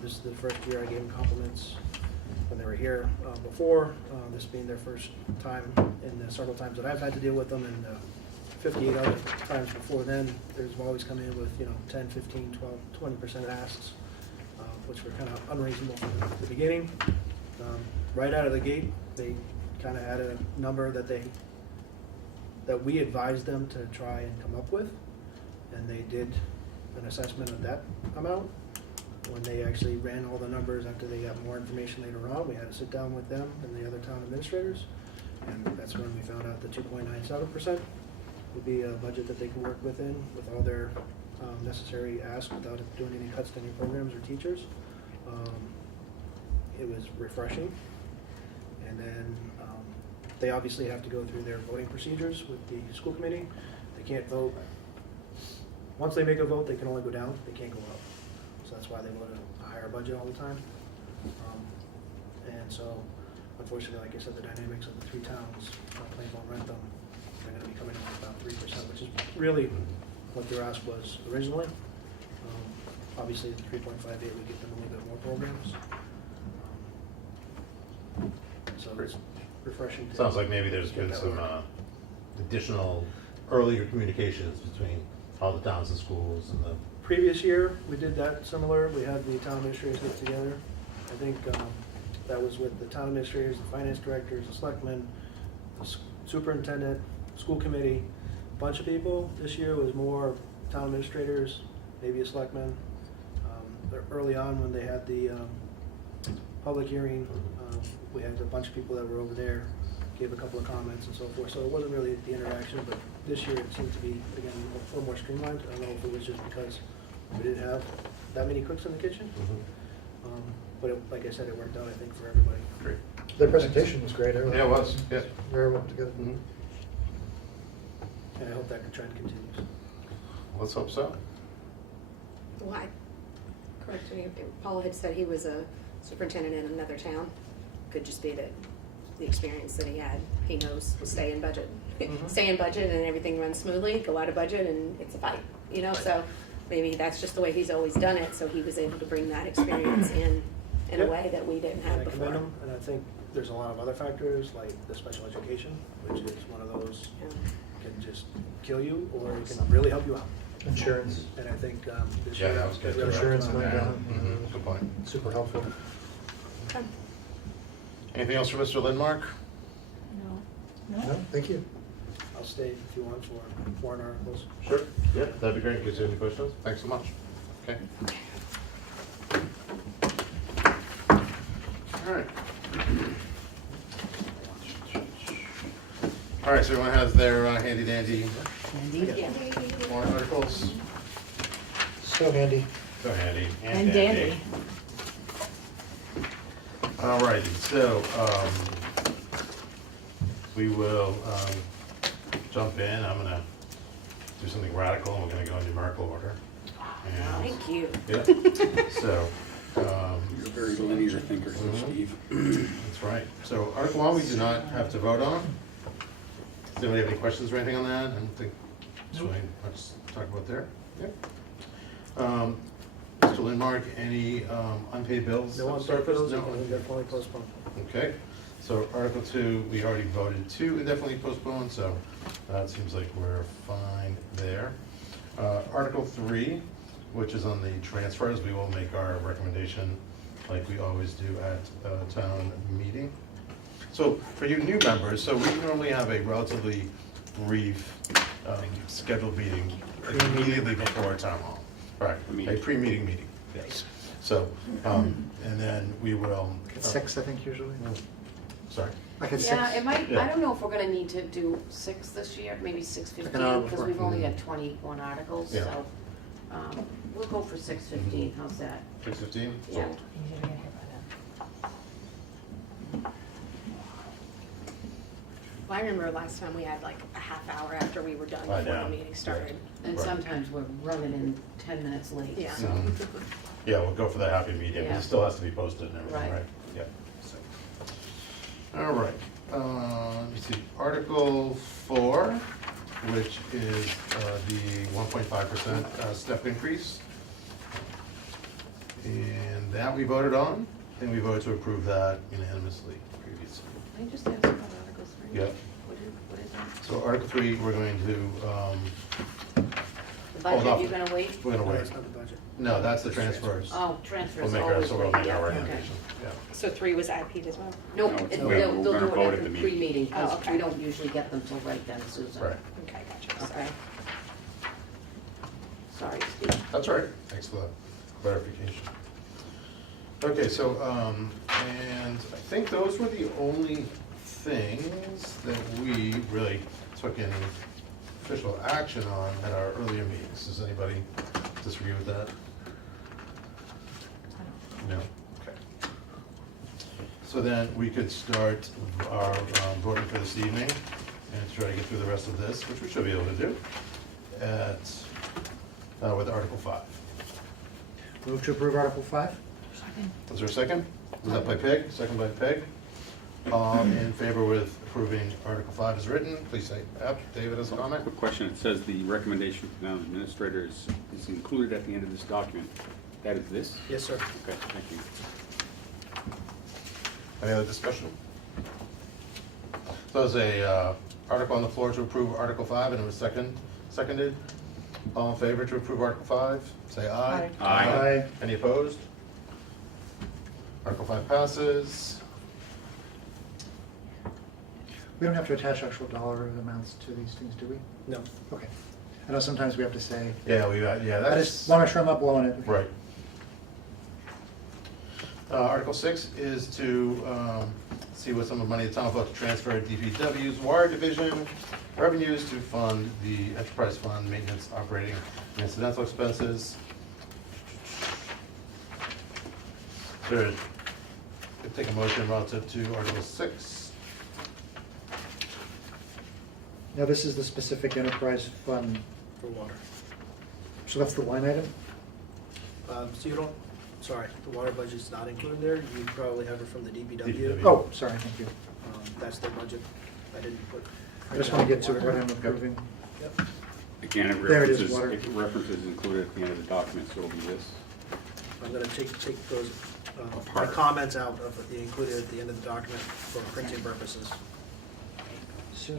This is the first year I gave him compliments when they were here before, this being their first time in the several times that I've had to deal with them, and 58 other times before then, there's always come in with, 10, 15, 12, 20% asks, which were kind of unreasonable from the beginning. Right out of the gate, they kind of had a number that we advised them to try and come up with, and they did an assessment of that amount. When they actually ran all the numbers after they got more information later on, we had to sit down with them and the other town administrators, and that's when we found out that 2.97% would be a budget that they could work within with all their necessary asks without doing any cuts to any programs or teachers. It was refreshing. And then they obviously have to go through their voting procedures with the school committee. They can't vote. Once they make a vote, they can only go down, they can't go up. So that's why they vote a higher budget all the time. And so, unfortunately, like I said, the dynamics of the three towns, Plainville and Rentham, they're going to be coming in at about 3%, which is really what their ask was originally. Obviously, the 3.58 would get them a little bit more programs. So it's refreshing. Sounds like maybe there's get been that some work. additional earlier communications between all the towns and schools and the. Previous year, we did that similar. We had the town administrators get together. I think that was with the town administrators, the finance directors, the selectmen, the superintendent, school committee, a bunch of people. This year was more town administrators, maybe a selectman. Early on when they had the public hearing, we had a bunch of people that were over there, gave a couple of comments and so forth. So it wasn't really the interaction, but this year it seemed to be, again, a little more streamlined. I don't know if it was just because we didn't have that many cooks in the kitchen. But like I said, it worked out, I think, for everybody. Great. Their presentation was great. Yeah, it was, yeah. Very well together. Mhm. And I hope that trend continues. Let's hope so. Why? Correct me. Paul had said he was a superintendent in another town. Could just be that the experience that he had, he knows stay in budget. Stay in budget and everything runs smoothly, go out of budget and it's a fight, so maybe that's just the way he's always done it, so he was able to bring that experience in a Yep. way that we didn't And have I before. commend them, and I think there's a lot of other factors, like the special education, which is one of those Yeah. can just kill you or it can really help you out. Insurance. And I think this Yeah, year. that was good. really Insurance helped going them out. down. Mhm. Good point. Super helpful. Okay. Anything else for Mr. Lindmark? No, thank you. I'll stay if you want for warrant articles. Sure. Yeah, that'd be great. In case you have any questions. Thanks so much. Okay. All right. All right, so everyone has their handy dandy warrant articles. So handy. So handy. And dandy. All righty, so we will jump in. I'm gonna do something radical, and we're gonna go in numerical order. And, Thank you. yeah, so, You're a very linear thinker, Steve. that's right. So Article 1, we do not have to vote on. Does anybody have any questions or anything on that? I don't think there's really much to talk about there. Yeah. Mr. Lindmark, any unpaid bills? No one surfaced? those, you No. can definitely postpone. Okay, so Article 2, we already voted to indefinitely postpone, so it seems like we're fine there. Article 3, which is on the transfers, we will make our recommendation like we always do at town meeting. So for you new members, so we normally have a relatively brief scheduled meeting immediately before town hall. Right, a pre-meeting meeting, yes. So, and then we will. At 6, I think, usually. Sorry. Like at 6. Yeah, it might, Yeah. I don't know if we're gonna need to do 6 this year, maybe 6:15, hour because before. we've only had 21 articles, Yeah. so, we'll go for 6:15, how's that? 6:15? Yeah. Well, I remember last time we had like a half hour after we were done I before know. the meeting started. And Right. sometimes we're running in 10 minutes late, Yeah. so. Yeah, we'll go for the happy medium, Yeah. it still has to be posted and everything, Right. right? Yeah. So. All right, let me see, Article 4, which is the 1.5% step increase. And that we voted on, and we voted to approve that unanimously previously. Can I just ask about Article 3? Yeah. What is that? So Article 3, we're going to, The Hold off. budget, you're gonna wait? we're gonna No, wait. that's not the budget. No, that's the transfers. Oh, transfers We'll make our, always so we'll wait, make yeah, our okay. recommendation, yeah. So 3 was IP'd as well? No, No, it's- they'll we're they'll gonna do vote it at at the the meeting. pre-meeting, because Oh, okay. we don't usually get them till right then, Susan. Right, Okay, gotcha. Okay. Sorry, Steve. that's all right, thanks for the clarification. Okay, so, and I think those were the only things that we really took any official action on at our earlier meetings. Does anybody disagree with that? No? Okay. So then we could start our voting for this evening and try to get through the rest of this, which we should be able to do, with Article 5. Move to approve Article 5? Is there a second? Was that by Peg? Second by Peg? In favor with approving Article 5 as written, please say aye. David has a comment? Quick question, it says the recommendation from the administrator is included at the end of this document. That is this? Yes, sir. Okay, thank you. Any other discussion? So there's a article on the floor to approve Article 5, and it was seconded. All in favor to approve Article 5, say aye. Aye. Any opposed? Article 5 passes. We don't have to attach actual dollar amounts to these things, do we? No. Okay. I know sometimes we have to say, Yeah, I that's. just want to make sure I'm not blowing it. Right. Article 6 is to see what sum of money the town will vote to transfer DPW's wire division revenues to fund the enterprise fund maintenance, operating, and incidental expenses. Third, take a motion relative to Article 6. Now, this is the specific enterprise fund, For water. so that's the line item? So you don't, sorry, the water budget's not included there. You probably have it from the DPW. DPW. Oh, sorry, thank you. That's their budget. I didn't put. I just want to get to it when I'm approving. Yep. Again, it There it is, references, water. it references included at the end of the document, so it'll be this. I'm gonna take those, my Apart. comments out of the included at the end of the document for printing purposes. So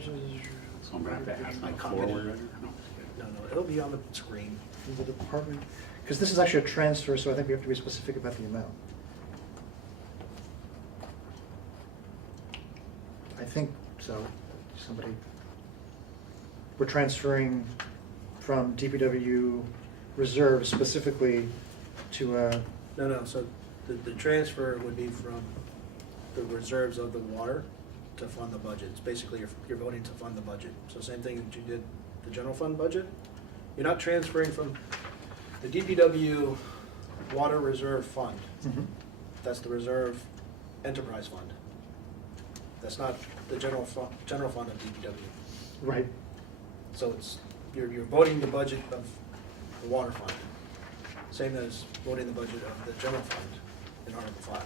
I'm gonna have to ask I on the floor copied it. where it is? No. No, it'll be on the screen. The department, because this is actually a transfer, so I think we have to be specific about the amount. I think so, somebody. We're transferring from DPW reserve specifically to, No, so the transfer would be from the reserves of the water to fund the budget. It's basically, you're voting to fund the budget. So same thing that you did the general fund budget. You're not transferring from the DPW water reserve fund. That's the reserve enterprise fund. That's not the general fund of DPW. right, So it's, you're voting the budget of the water fund. Same as voting the budget of the general fund in Article 5.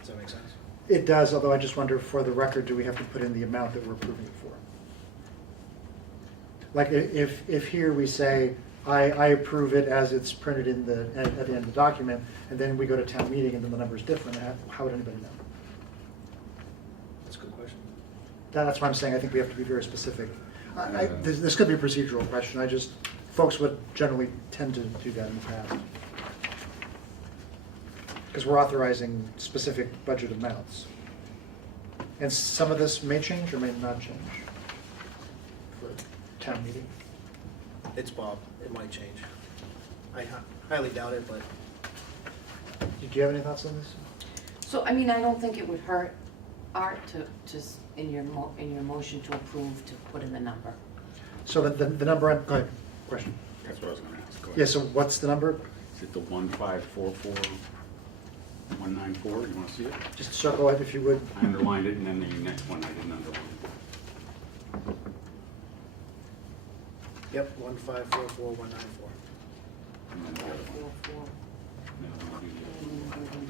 Does that make sense? it does, although I just wonder, for the record, do we have to put in the amount that we're approving it for? Like, if here we say, I approve it as it's printed in at the end of the document, and then we go to town meeting and then the number's different, how would anybody know? That's a good question. That's why I'm saying I think we have to be very specific. This could be a procedural question, folks would generally tend to do that in the past. Because we're authorizing specific budget amounts. And some of this may change or may not change for town meeting. It's Bob. It might change. I highly doubt it, but Did you have any thoughts on this? So, I mean, I don't think it would hurt Art to just, in your motion to approve, to put in the number. So the number, go ahead, question. That's what I was gonna ask. Go ahead. Yeah, so what's the number? Is it the 1544194? You wanna see it? Just circle it if you would. I underlined it, and then the next one I didn't underline. yep, 1544194. And then the other one. And then I'll do the other one.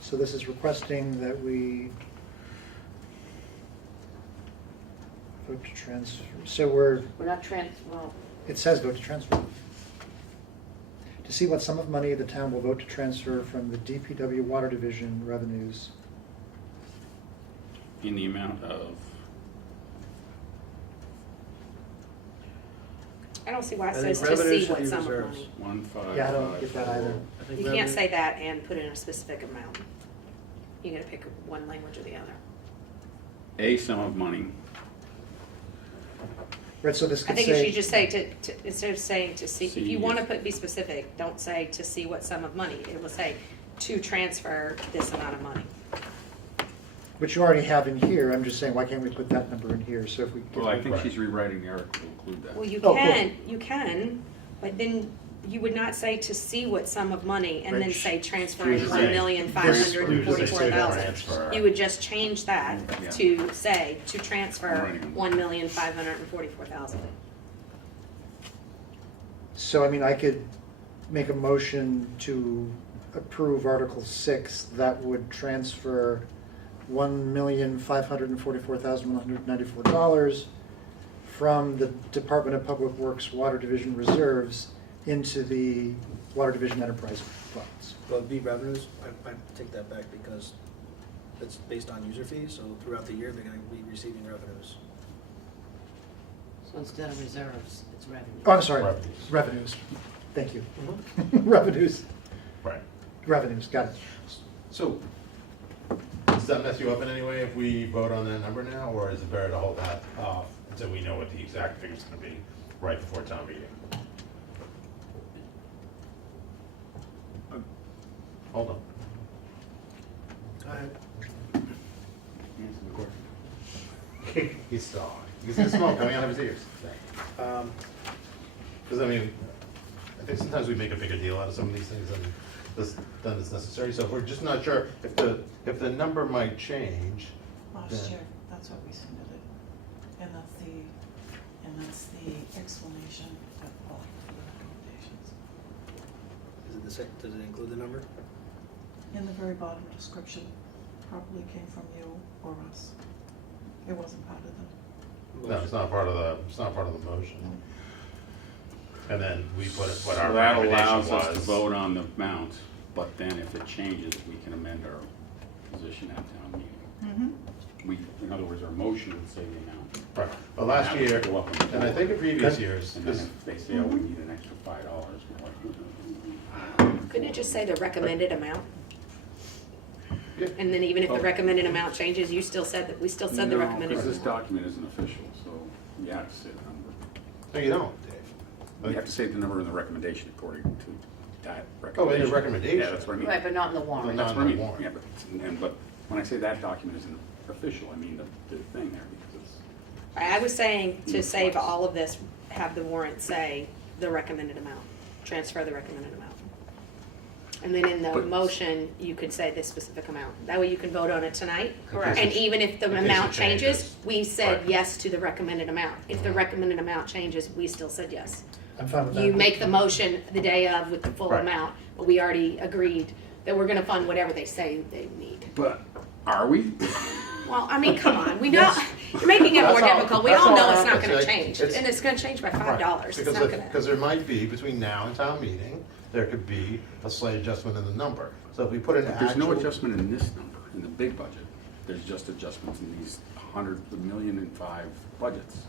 So this is requesting that we to transfer, so we're, We're not well, it says vote to transfer. To see what sum of money the town will vote to transfer from the DPW Water Division revenues. In the amount of, I don't see why it I think says to revenue see should what be sum of reserves. money. 155. Yeah, I don't get that either. I think You can't revenue- say that and put in a specific amount. You gotta pick one language or the other. A sum of money. Right, so this I could think it say, should just say to instead of saying to see, if See you wanna if- be specific, don't say to see what sum of money. It will say to transfer this amount of money. which you already have in here, I'm just saying, why can't we put that number in here? So if we. Well, I think she's rewriting the article to include that. Well, you Oh, cool. can, but then you would not say to see what sum of money and then Right. say transferring You should say- 1,544,000. transfer. You would just change that Yeah. to say to I'm transfer writing them. 1,544,000. So, I mean, I could make a motion to approve Article 6 that would transfer $1,544,194 from the Department of Public Works Water Division reserves into the Water Division enterprise funds. Well, it'd be revenues, I take that back because it's based on user fees, so throughout the year, they're gonna be receiving revenues. so instead of reserves, it's revenue. Oh, I'm sorry, Revenues. revenues. Thank you. Revenues, Right. revenues, got it. So, does that mess you up in any way if we vote on that number now, or is it better to hold that off until we know what the exact figure's gonna be right before town meeting? Hold on. Answer the question. He's still on. You can see the smoke coming out of his ears. Um, Because, I mean, I think sometimes we make a bigger deal out of some of these things than is necessary. So if we're just not sure if the number might change. Last Yeah. year, that's what we submitted, and that's the explanation of all the recommendations. does it include the number? In the very bottom description, probably came from you or us. It wasn't part of the, No, it's not part of the motion. And then we put it, what So our that recommendation allows us to was. vote on the amount, but then if it changes, we can amend our position at town meeting. In other words, our motion would say the amount. Right. Well, last That would year, go up on the and I board. think in previous Okay. years, And then because if they say, oh, we need an extra $5, we're like, Couldn't it just say the recommended amount? Yeah. And then even if the Oh. recommended amount changes, we still said the recommended. because this document isn't official, so you have to say the number. no, you don't, Dave. You have to say the number in the recommendation according to that Oh, in recommendation. your recommendation. Yeah, that's what I mean. Right, but not in the warrant. No. That's what I mean. warrant. Yeah, but when I say that document isn't official, I mean the thing there, because it's. I was saying to Mm, save twice. all of this, have the warrant say the recommended amount, transfer the recommended amount. And then in the But- motion, you could say this specific amount. That way you can vote on it tonight. Correct. And even if the In case amount it changes, changes. we said Right. yes to the recommended amount. If the recommended amount changes, we still said yes. I'm fine with that. You make the motion the day of with the full Right. amount, but we already agreed that we're gonna fund whatever they say they need. But are we? Well, I mean, come on, we know, you're making it more That's all- difficult, we that's all all know it's not happens, gonna right? change, It's- and it's gonna change by $5, it's not gonna. Because there might be, between now and town meeting, there could be a slight adjustment in the number. So if we put an But there's no actual. adjustment in this number, in the big budget. There's just adjustments in these $100,000,005 budgets.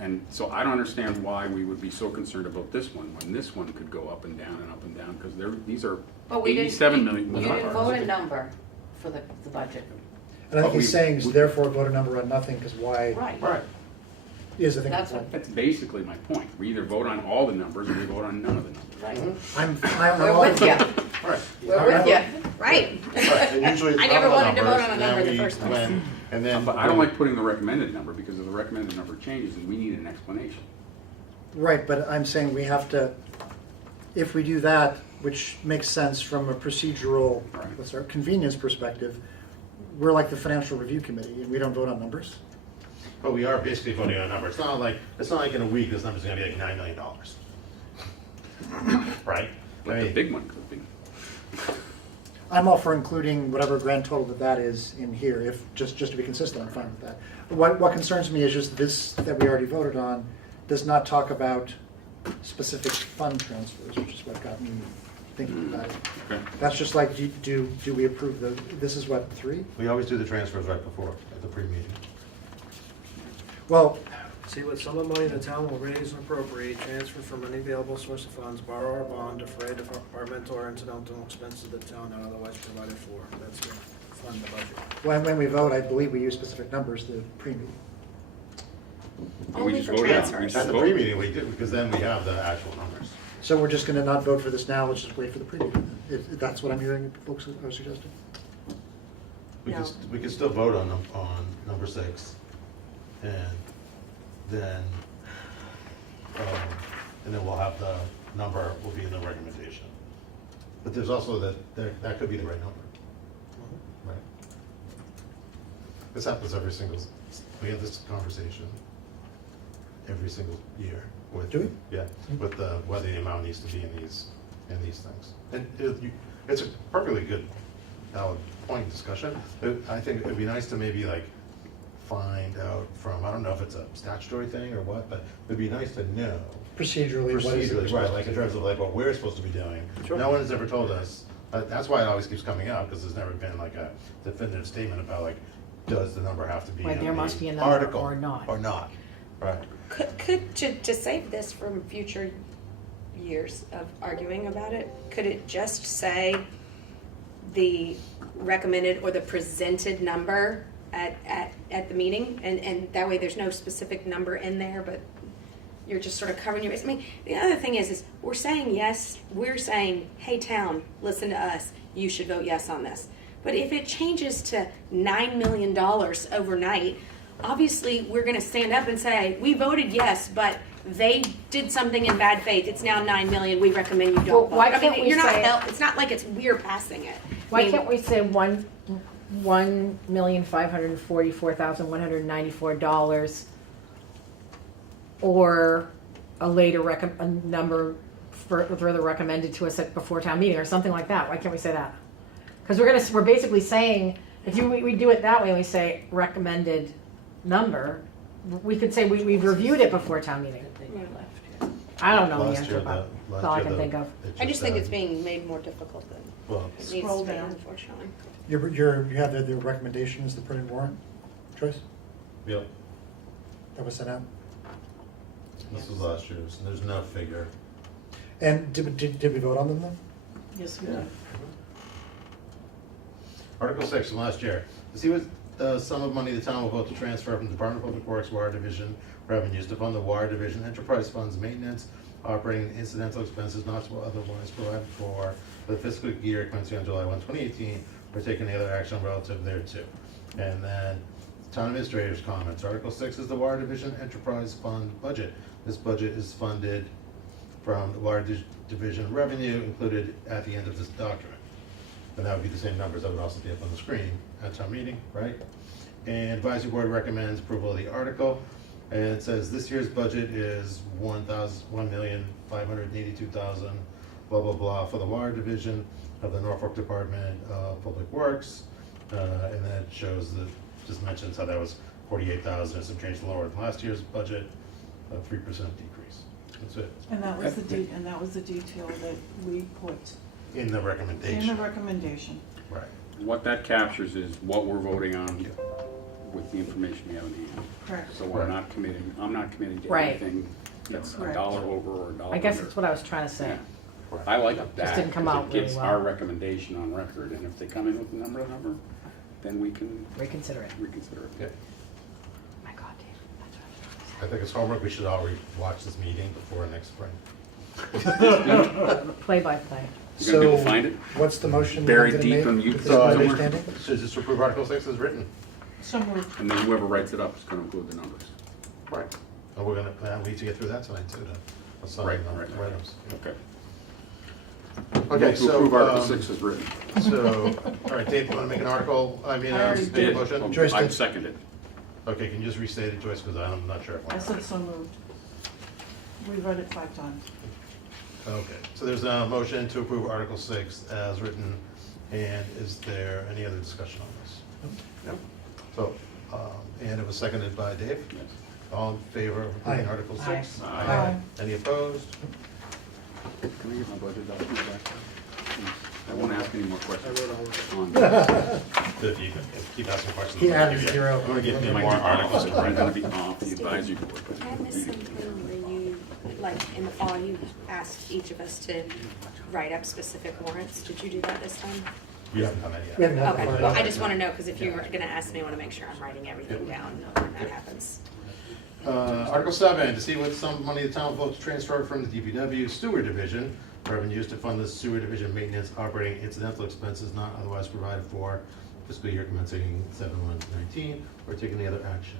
And so I don't understand why we would be so concerned about this one, when this one could go up and down and up and down, because these are But we didn't, 87 million. you didn't vote a number for the budget. And I think But he's saying, therefore, vote a number on nothing, because why Right. Right. is, I think, That's the what- point. That's basically my point. We either vote on all the numbers or we vote on none of the numbers. Right. I'm We're with you. Right. We're with you. Right. Right, and usually it's I not never the wanted to vote numbers, on a and number then in the we first place. went- And then. But I don't like putting the recommended number, because if the recommended number changes, then we need an explanation. Right, but I'm saying we have to, if we do that, which makes sense from a procedural, Right. what's our convenience perspective, we're like the financial review committee, and we don't vote on numbers. But we are basically voting on a number. It's not like in a week, this number's gonna be like $9 million. Right? But I the mean, big one could be. I'm all for including whatever grand total that is in here, if, just to be consistent, I'm fine with that. What concerns me is just this, that we already voted on, does not talk about specific fund transfers, which is what got me thinking about it. Okay. That's just like, do we approve this is what, 3? We always do the transfers right before, at the pre-meeting. Well, See what sum of money the town will raise and appropriate, transfer from any available source of funds, borrow or bond, defray departmental or incidental expenses of the town not otherwise provided for. That's to fund the budget. when we vote, I believe we use specific numbers, the pre-meeting. Only just for voted on it. transfers. At the pre-meeting, we do, because then we have the actual numbers. So we're just gonna not vote for this now, let's just wait for the pre-meeting, if that's what I'm hearing folks are suggesting? No. We could still vote on number 6, and then, we'll have the number will be in the recommendation. But there's also that could be the right number, right? This happens every single, we have this conversation every single year with. Do we? Yeah, with whether the amount needs to be in these things. And it's a perfectly good, valid point of discussion. I think it'd be nice to maybe like find out from, I don't know if it's a statutory thing or what, but it'd be nice to know. Procedurally, what is it? Procedurally, right, like in terms of like what we're supposed to be doing. Sure. No one has ever told us, that's why it always keeps coming out, because there's never been like a definitive statement about like, does the number have to be Right, in there the must be a number article or not. Or not, right. Could to save this from future years of arguing about it, could it just say the recommended or the presented number at the meeting, and that way there's no specific number in there, but you're just sort of covering your base. I mean, the other thing is we're saying yes, we're saying, hey town, listen to us, you should vote yes on this. But if it changes to $9 million overnight, obviously we're gonna stand up and say, we voted yes, but they did something in bad faith, it's now 9 million, we recommend you don't Well, vote. why I mean, can't we you're not say- it's not like we're passing it. I Why mean, can't we say $1,544,194, or a later a number further recommended to us before town meeting or something like that? Why can't we say that? Because we're basically saying, if we do it that way, we say recommended number, we could say we've reviewed it before town meeting. I don't know the Last answer, year, but the- that's all I can think of. I just think it's being made more difficult than Well, it needs Scroll to be, down. unfortunately. You have the recommendations, the printed warrant, Joyce, yep, that was sent out? this was last year's, and there's no figure. And did we vote on them then? Yes, we do. Article 6 from last year. To see what sum of money the town will vote to transfer from the Department of Public Works Water Division revenues to fund the Water Division enterprise funds maintenance, operating, and incidental expenses not to otherwise provided for the fiscal year commencing on July 1, 2018, or take any other action relative thereto. And then town administrator's comments. Article 6 is the Water Division enterprise fund budget. This budget is funded from the Water Division revenue included at the end of this document. And that would be the same numbers that would also be up on the screen at town meeting, right? And advisory board recommends approval of the article. And it says this year's budget is $1,582,000, blah, blah, blah, for the Water Division of the Norfolk Department of Public Works. And then it shows that, just mentions how that was 48,000, some change lower than last year's budget, a 3% decrease. That's it, And that was the detail that we put in the in recommendation. the recommendation. Right. What that captures is what we're voting on with the information we have in hand. Correct. So we're Right. not committing, I'm not committing to Right. anything that's a Correct. dollar over or a dollar I guess under. that's what I was trying to say. Yeah. I like that. didn't come 'cause out it really gets well. our recommendation on record, and if they come in with a number, then we can Reconsider it. reconsider it. Yeah. Oh my God, Dave, that's what I was trying to say. I think it's homework, we should all watch this meeting before next spring. Play by play. You gonna be able to find it? What's the motion? Buried I'm gonna deep make in youth with this So I think- understanding? Should just approve Article 6 as written. So moved. And then whoever writes it up is gonna include the numbers. Right. And we're gonna, we need to get through that tonight too, to assign Right, the right. items. Okay. Okay, To so, approve Article 6 is written. So, all right, Dave, you wanna make an article, I already make a did. motion? Joyce I've did. seconded. Okay, can you just restate it, Joyce, because I'm not sure if I I'm. said so moved. We read it 5 times. Okay, so there's a motion to approve Article 6 as written And is there any other discussion on this? No? So, and it was seconded by Dave. Yes. All in favor of approving Aye. Article Aye. 6? Aye. Any opposed? Can I get my budget document back? I won't ask any more I questions wrote all of on If you can keep asking questions. He I'm gonna added give you- zero. I'm gonna give you Am I more gonna be articles to off? I'm print. gonna be off the advisory board. but- I missed something where you, like, in the fall, you asked each of us to write up specific warrants. Did you do that this time? We haven't done that yet. We haven't had Okay, the well, I final. just wanna know, because if you were gonna ask me, I wanna make sure I'm writing everything down when that happens. Article 7, to see what sum of money the town votes to transfer from the DPW sewer division, revenues to fund the sewer division maintenance, operating incidental expenses not otherwise provided for fiscal year commencing 7/1/19, or take any other action.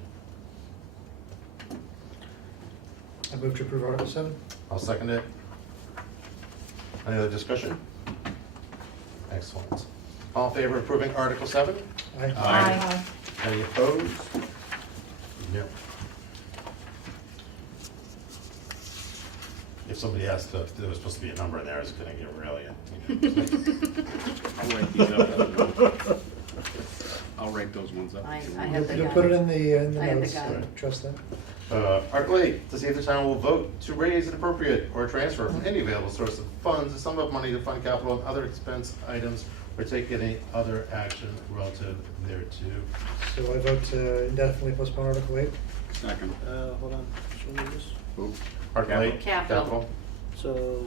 I move to approve Article 7. I'll second it. Any other discussion? Excellent. All in favor of approving Article 7? Aye. Aye. Any opposed? No. If somebody asked if there was supposed to be a number in there, it's gonna get really, I'll write these up. I'll write those ones up. I You'll have the you'll put it gun. in the I have the notes, gun. trust that. Article 8, to see if the town will vote to raise and appropriate or transfer from any available source of funds a sum of money to fund capital and other expense items, or take any other action relative thereto. So I vote to indefinitely postpone Article 8. Second. it. Hold on, show me this. Oop. Article 8, Capital. capital. So,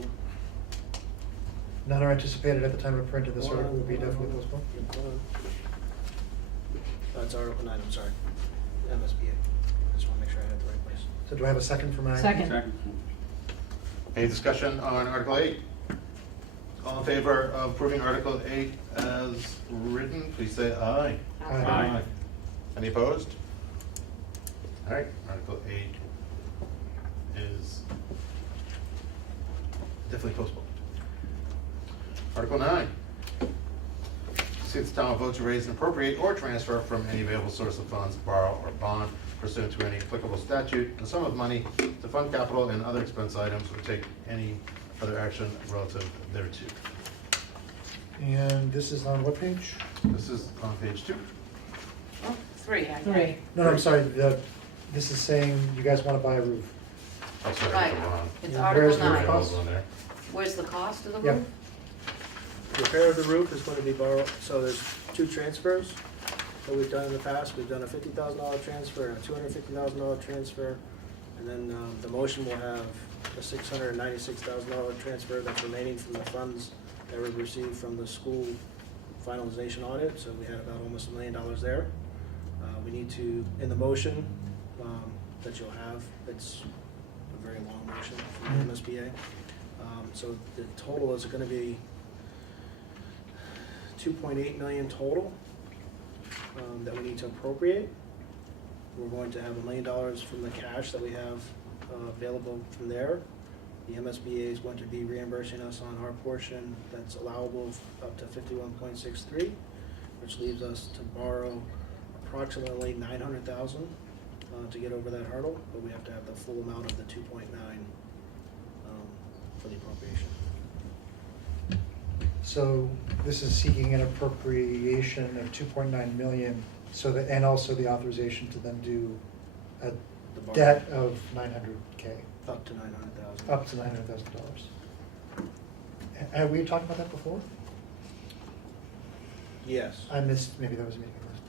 None are anticipated at the time of print of this Hold on, article will be hold on, definitely hold on. postponed. Hold on. That's Article 9, I'm sorry. MSBA. I just want to make sure I had the right place. So do I have a second for my? Second. Second. Any discussion on Article 8? All in favor of approving Article 8 as written, please say aye. Aye. Aye. Any opposed? All right, Article 8 is definitely postponed. Article 9. See if the town will vote to raise and appropriate or transfer from any available source of funds, borrow or bond pursuant to any applicable statute, the sum of money to fund capital and other expense items, or take any other action relative thereto. And this is on what page? This is on page 2. Oh, 3. I Three. No, I'm sorry, this is saying you guys want to buy a roof. Oh, sorry, Right. that's the wrong. It's Yeah, Article where's the 9. cost? One there. Where's the cost of the Yep. roof? Repair of the roof is going to be borrowed, so there's 2 transfers that we've done in the past. We've done a $50,000 transfer and a $250,000 transfer. And then the motion will have a $696,000 transfer that's remaining from the funds that we received from the school finalization audit. So we had about almost $1 million there. We need to, in the motion that you'll have, it's a very long motion from the MSBA. So the total is gonna be 2.8 million total that we need to appropriate. We're going to have $1 million from the cash that we have available from there. The MSBA is going to be reimbursing us on our portion that's allowable up to 51.63, which leaves us to borrow approximately 900,000 to get over that hurdle, but we have to have the full amount of the 2.9 for the appropriation. So this is seeking an appropriation of 2.9 million, so that, and also the authorization to then do a The borrow- debt of 900K, Up to 900,000. up to $900,000. Have we talked about that before? Yes. I missed, maybe that was a meeting I missed.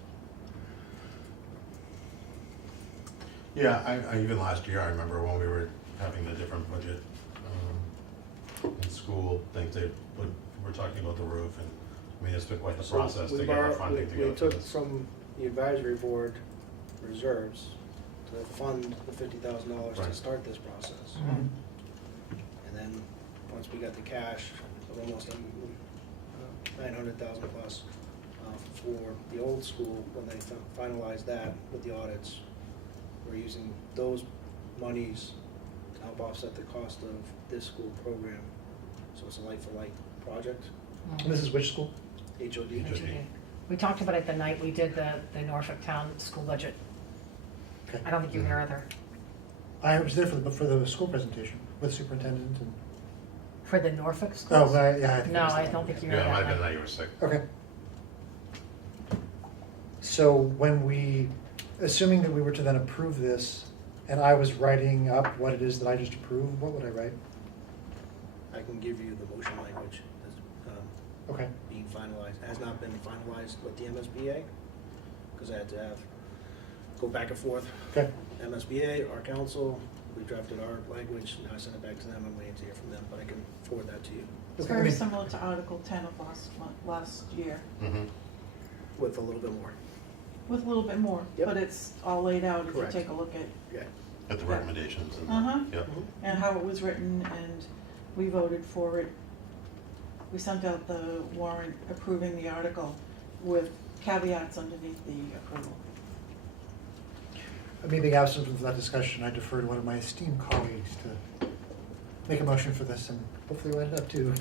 Yeah, I even last year, I remember when we were having the different budget in school, things we're talking about the roof, and I mean, it's been quite the So process we to get the borrowed- funding to we go through took this. from the advisory board reserves to fund the $50,000 to Right. start this process. Mhm. And then, once we got the cash of almost 900,000 plus for the old school, when they finalized that with the audits, we're using those monies to help offset the cost of this school program. So it's a like-for-like project, And this is which school? HOD. HOD. We talked about it the night we did the Norfolk Town school budget. Okay. I don't think you were there either. I was there for the school presentation with superintendent and. For the Norfolk Oh, schools? yeah, I think. it No, was I that don't one. think you Yeah, read it might that have been one. that you were sick. Okay. So when we, assuming that we were to then approve this, and I was writing up what it is that I just approved, what would I write? I can give you the motion language that's Okay, being finalized. It has not been finalized with the MSBA, because I had to go back and forth. okay. MSBA, our council, we drafted our language, now I sent it back to them, I'm waiting to hear from them, but I can forward that to you It's Okay, I very mean- similar to Article 10 of last year, Mm-hmm. with a little bit more. with a little bit more, Yep. but it's all laid out if you Correct. take a look at, Yeah. At the recommendations and, Uh-huh. yep. and how it was written, and we voted for it. We sent out the warrant approving the article with caveats underneath the approval. Me being absent from that discussion, I defer to one of my esteemed colleagues to make a motion for this, and hopefully we'll end up too.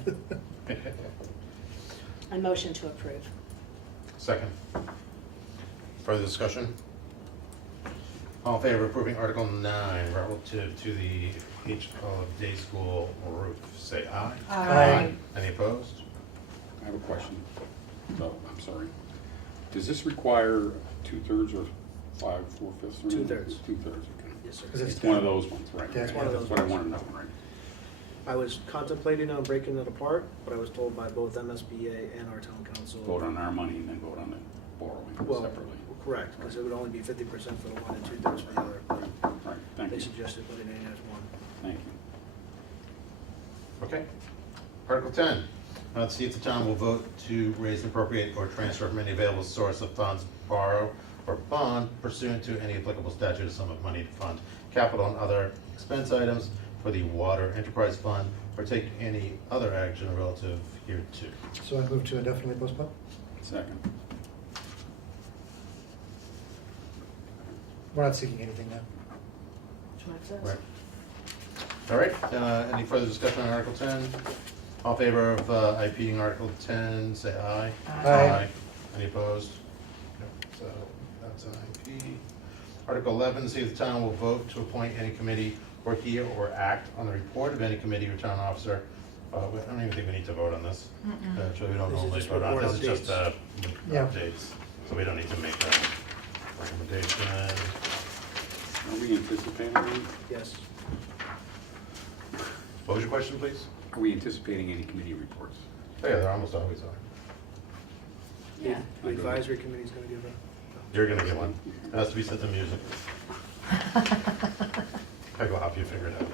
I motion to approve. Second. Further discussion? All in favor of approving Article 9 relative to the day school roof, say aye. Aye. Any opposed? I have a question. So, I'm sorry. Does this require 2/3 or 5/4? 2/3. 2/3, okay. Yes, sir. Because It's one of those ones, right? Yeah, it's Okay, one of that's those what I ones. want to know, right? I was contemplating on breaking it apart, but I was told by both MSBA and our town council. Vote on our money and then vote on the borrowing Well, separately. correct, because it would only be 50% for the one and 2/3 for the other. But Right, thank they you, suggested putting it in as one. thank you. Okay. Article 10, to see if the town will vote to raise, appropriate, or transfer from any available source of funds, borrow, or bond pursuant to any applicable statute a sum of money to fund capital and other expense items for the Water Enterprise Fund, or take any other action relative hereto. So I move to indefinitely postpone? Second. We're not seeking anything now. Right. All right, any further discussion on Article 10? All in favor of IPing Article 10, say aye. Aye. Any opposed? Okay, so that's an IP. Article 11, see if the town will vote to appoint any committee or hear or act on the report of any committee or town officer. I don't even think we need to vote on this. Actually, we don't This is normally just vote on, report this is just Yeah. updates. So we don't need to make a recommendation. Are we anticipating, any- Yes. What was your question, please? are we anticipating any committee reports? Oh, yeah, there almost always are. Yeah. The advisory committee's gonna give a. You're gonna get one. It has to be set to music. I go help you figure it out.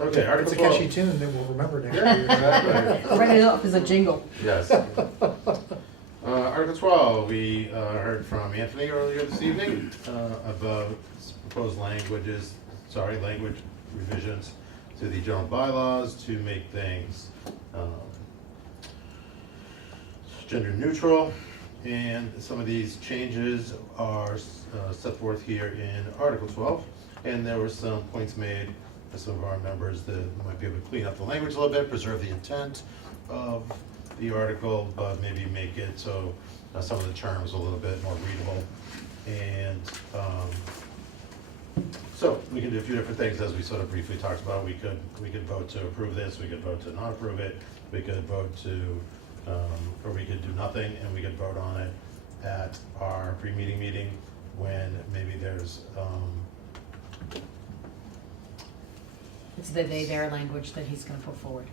Okay, Article It's a 12. catchy tune that we'll remember next Yeah, year. exactly. Write it up as a jingle. Yes. Article 12, we heard from Anthony earlier this evening about proposed language revisions to the general bylaws to make things gender neutral. And some of these changes are set forth here in Article 12. And there were some points made by some of our members that might be able to clean up the language a little bit, preserve the intent of the article, but maybe make it so some of the terms a little bit more readable. And so we can do a few different things, as we sort of briefly talked about. We could vote to approve this, we could vote to not approve it, we could vote to, or we could do nothing, and we could vote on it at our pre-meeting meeting when maybe there's, It's the they, their language that he's gonna put forward.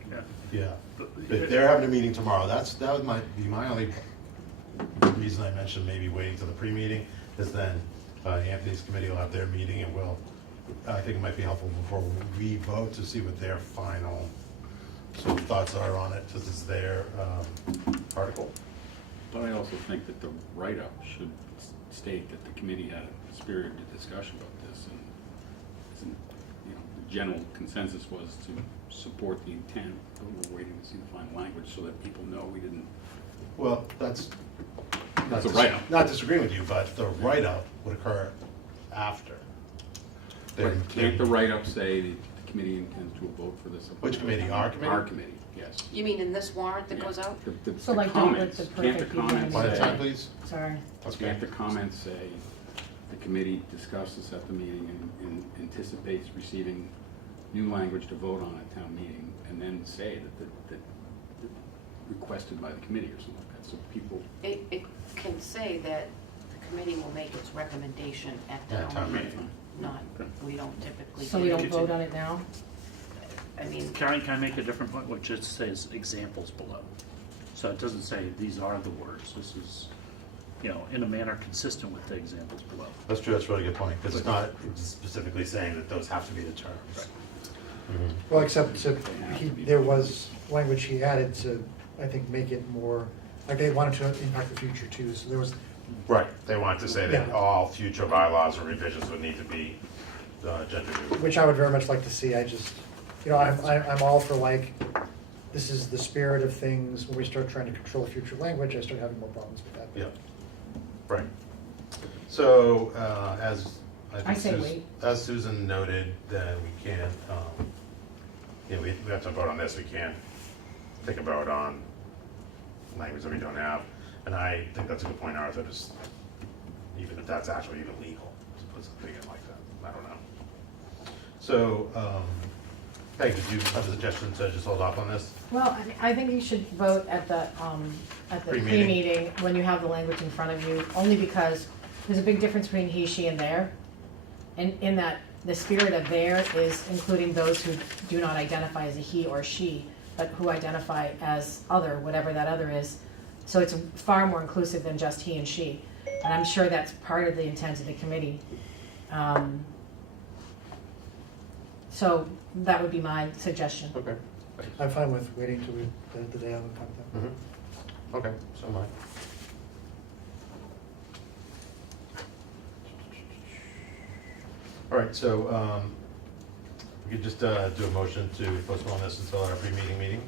yeah. But they're having a meeting tomorrow. That might be my only reason I mentioned maybe waiting to the pre-meeting, is then Anthony's committee will have their meeting, and I think it might be helpful before we vote to see what their final sort of thoughts are on it, because it's their article. But I also think that the write-up should state that the committee had a spirited discussion about this, and the general consensus was to support the intent, but we're waiting to see the final language so that people know we didn't. Well, that's That's a write-up. not disagreeing with you, but the write-up would occur after. Can't the write-up say that the committee intends to vote for this? Which committee? Our committee? Our committee, yes. You mean in this warrant that Yeah. goes out? So like don't let comments, the can't perfect the people comments By the say- time, please. Sorry. Okay. Can't the comments say, the committee discussed this at the meeting and anticipates receiving, new language to vote on at town meeting, and then say that requested by the committee or something like that, so people, It can say that the committee will make its recommendation at Yeah, town town meeting. meeting. Not, we don't typically. So we do- don't vote on it now? I mean, Can I make a different point, which just says examples below? So it doesn't say these are the words, this is, you know, in a manner consistent with the examples below. That's true, that's a really good point, because it's not specifically saying that those have to be the terms. Mhm. Well, except there was language he added to, I think, make it more, like they wanted to impact the future too, so there was, Right, they want to say that Yeah. all future bylaws or revisions would need to be gender neutral. which I would very much like to see. I just, you know, I'm all for like, this is the spirit of things. When we start trying to control future language, I start having more problems with that. Yeah, right. So, as I say wait. as Susan noted, that we can't, you know, we have to vote on this, we can't take a vote on language that we don't have. And I think that's a good point, Arthur, just, even if that's actually even legal, to put something in like that, I don't know. So, Peg, did you have a suggestion to just hold off on this? Well, I think you should vote at the Pre-meeting. pre-meeting when you have the language in front of you, only because there's a big difference between he, she, and their. And in that, the spirit of their is including those who do not identify as a he or she, but who identify as other, whatever that other is. So it's far more inclusive than just he and she. And I'm sure that's part of the intent of the committee. So that would be my suggestion. Okay. I'm fine with waiting till the day of the content. Mm-hmm. Okay, so am I. All right, so we could just do a motion to postpone this until our pre-meeting meeting?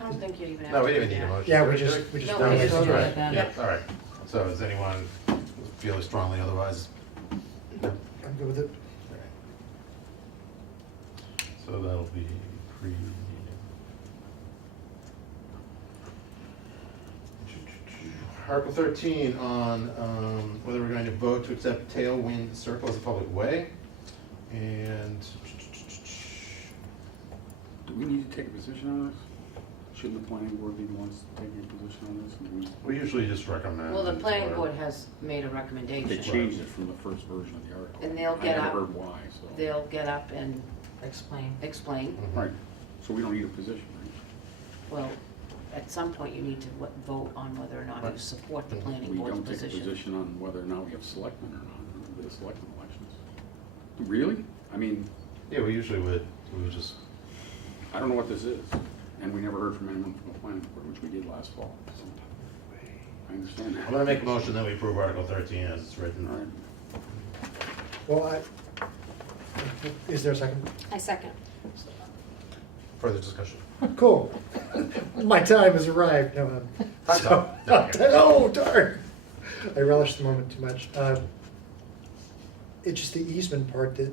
I don't think you'd even have No, to. we didn't do even need a that. motion. Yeah, did we just No, voted. we That's just voted right. it then. Yeah, all right. So does anyone feel strongly otherwise? No? I'm good with it. So that'll be pre-meeting. Article 13 on whether we're going to vote to accept Tailwind Circle as a public way. And do we need to take a position on this? Shouldn't the planning board be the ones taking a position on this? And we usually just recommend. Well, the planning or- board has made a recommendation. they changed it from the first version of the article. And they'll get I up- never heard why, so. They'll get up and Explain. explain. Mhm. Right, so we don't need a position, right? Well, at some point, you need to vote on whether or not you Right. support the Mhm. planning We board's don't take a position. position on whether or not we have selectmen or not, the selectmen elections. Really? I mean, Yeah, we usually would just, I don't know what this is, and we never heard from anyone from the planning board, which we did last fall. So I understand that. I'm gonna make a motion that we approve Article 13 as it's written. All right. Well, is there a second? I second. Further discussion. Cool. My time has arrived. No, Time's so, up. No, okay. oh, darn. I relish the moment too much. It's just the easement part that,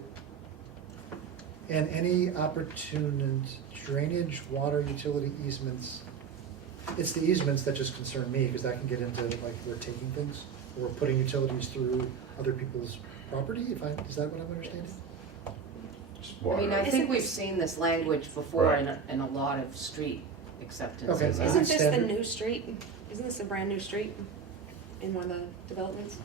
and any opportunity drainage, water, utility easements. It's the easements that just concern me, because that can get into like we're taking things, or we're putting utilities through other people's property, is that what I'm understanding? Just I mean, water. I think we've seen this language before Right. in a lot of street acceptances. Okay. Isn't this the Standard. new street? Isn't this a brand new street in one of the developments?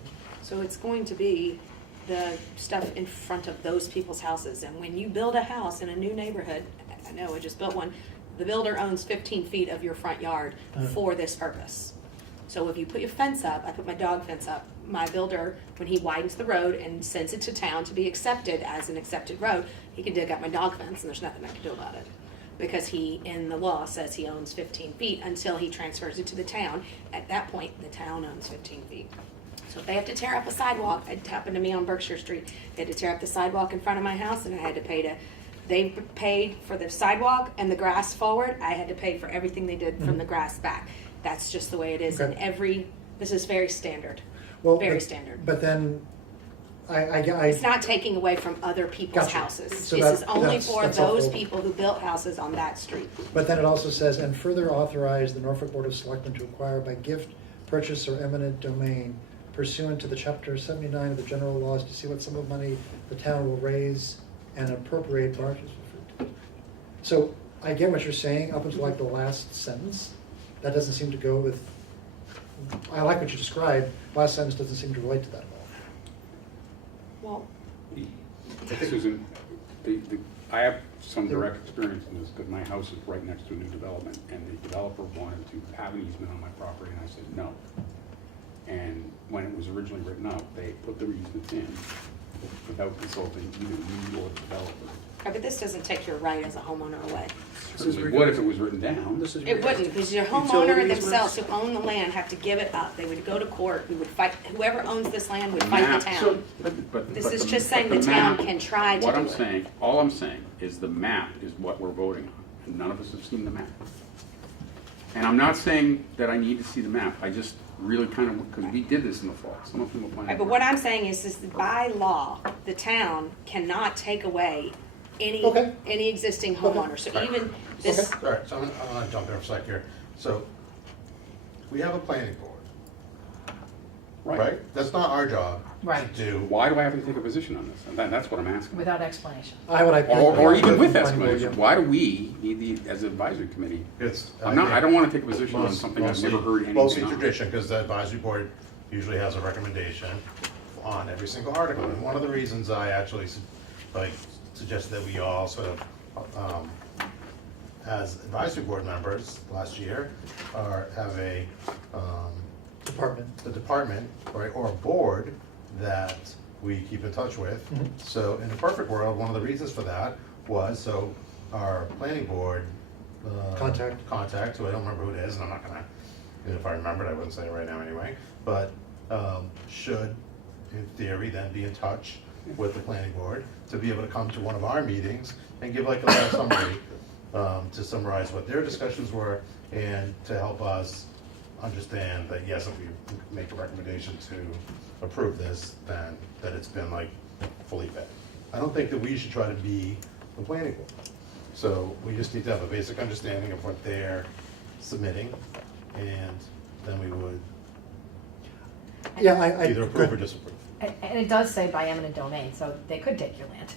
So it's going to be the stuff in front of those people's houses. And when you build a house in a new neighborhood, I know I just built one, the builder owns 15 feet of your front yard for this purpose. So if you put your fence up, I put my dog fence up, my builder, when he widens the road and sends it to town to be accepted as an accepted road, he can dig up my dog fence and there's nothing I can do about it. Because he, in the law, says he owns 15 feet until he transfers it to the town. At that point, the town owns 15 feet. So if they have to tear up a sidewalk, it happened to me on Berkshire Street, they had to tear up the sidewalk in front of my house and I had to pay to, they paid for the sidewalk and the grass forward, I had to pay for everything they did from the grass back. That's just the way it is in Okay. this is very standard, Well, very but- standard. But then, I It's not taking away from other people's Gotcha. houses. So This that- is only that's- for that's those helpful. people who built houses on that street. But then it also says, and further authorize the Norfolk Board of Selectmen to acquire by gift, purchase, or eminent domain pursuant to the chapter 79 of the general laws to see what sum of money the town will raise and appropriate budgets. So I get what you're saying up until like the last sentence. That doesn't seem to go with, I like what you described, last sentence doesn't seem to relate to that at all. Well, Susan, I have some direct experience in this, because my house is right next to a new development, and the developer wanted to have an easement on my property, and I said no. And when it was originally written up, they put the easement in without consulting either me or the developer. right, but this doesn't take your right as a homeowner away. Certainly would if it was written down. This is It wouldn't, because your Utility homeowner easements? themselves who own the land have to give it up. They would go to court, we would fight, whoever owns this land would fight the Map. town. This is just saying the town can try to What do I'm it. saying, all I'm saying is the map is what we're voting on, and none of us have seen the map. And I'm not saying that I need to see the map, I just really kind of, because we did this in the fall, some of them were planning. Right, but what I'm saying is that by law, the town cannot take away Okay. any existing homeowner. So Right. even this, All right, so I'm gonna jump in for a sec here. So, we have a planning board, right? That's not our job Right. to do. Why do I have to take a position on this? And that's what I'm asking. Without explanation. Or even with that explanation, why do we need the, as an advisory committee? It's, I don't want to take a position on Most- something I've mostly- never heard anything Mostly on. tradition, because the advisory board usually has a recommendation on every single article. And one of the reasons I actually suggested that we all sort of, as advisory board members last year, have a, the department, right, or a board that we keep in touch with. Mhm. So in a perfect world, one of the reasons for that was, so our planning board. Contact, who I don't remember who it is, and I'm not gonna, even if I remembered, I wouldn't say it right now anyway, but, should, in theory, then be in touch with the planning board to be able to come to one of our meetings and give like a little summary, to summarize what their discussions were and to help us understand that, yes, if we make a recommendation to approve this, then that it's been like fully vetted. I don't think that we should try to be the planning board. So we just need to have a basic understanding of what they're submitting, and then we would Yeah, I. either approve or disapprove. And it does say by eminent domain, so they could take your land.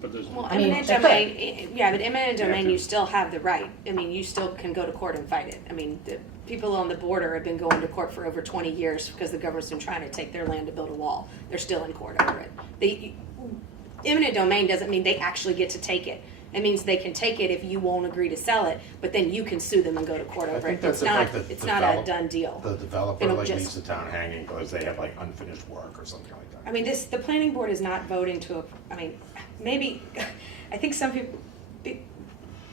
But there's, well, I mean, eminent they could. domain, yeah, but eminent domain, Yeah. you still have the right. I mean, you still can go to court and fight it. I mean, the people on the border have been going to court for over 20 years because the government's been trying to take their land to build a wall. They're still in court over it. Eminent domain doesn't mean they actually get to take it. It means they can take it if you won't agree to sell it, but then you can sue them and go to court I over think it. that's It's not, like the it's not a done deal. The developer It'll like just- leaves the town hanging because they have like unfinished work or something like that. I mean, the planning board is not voting to, I mean, maybe, I think some people,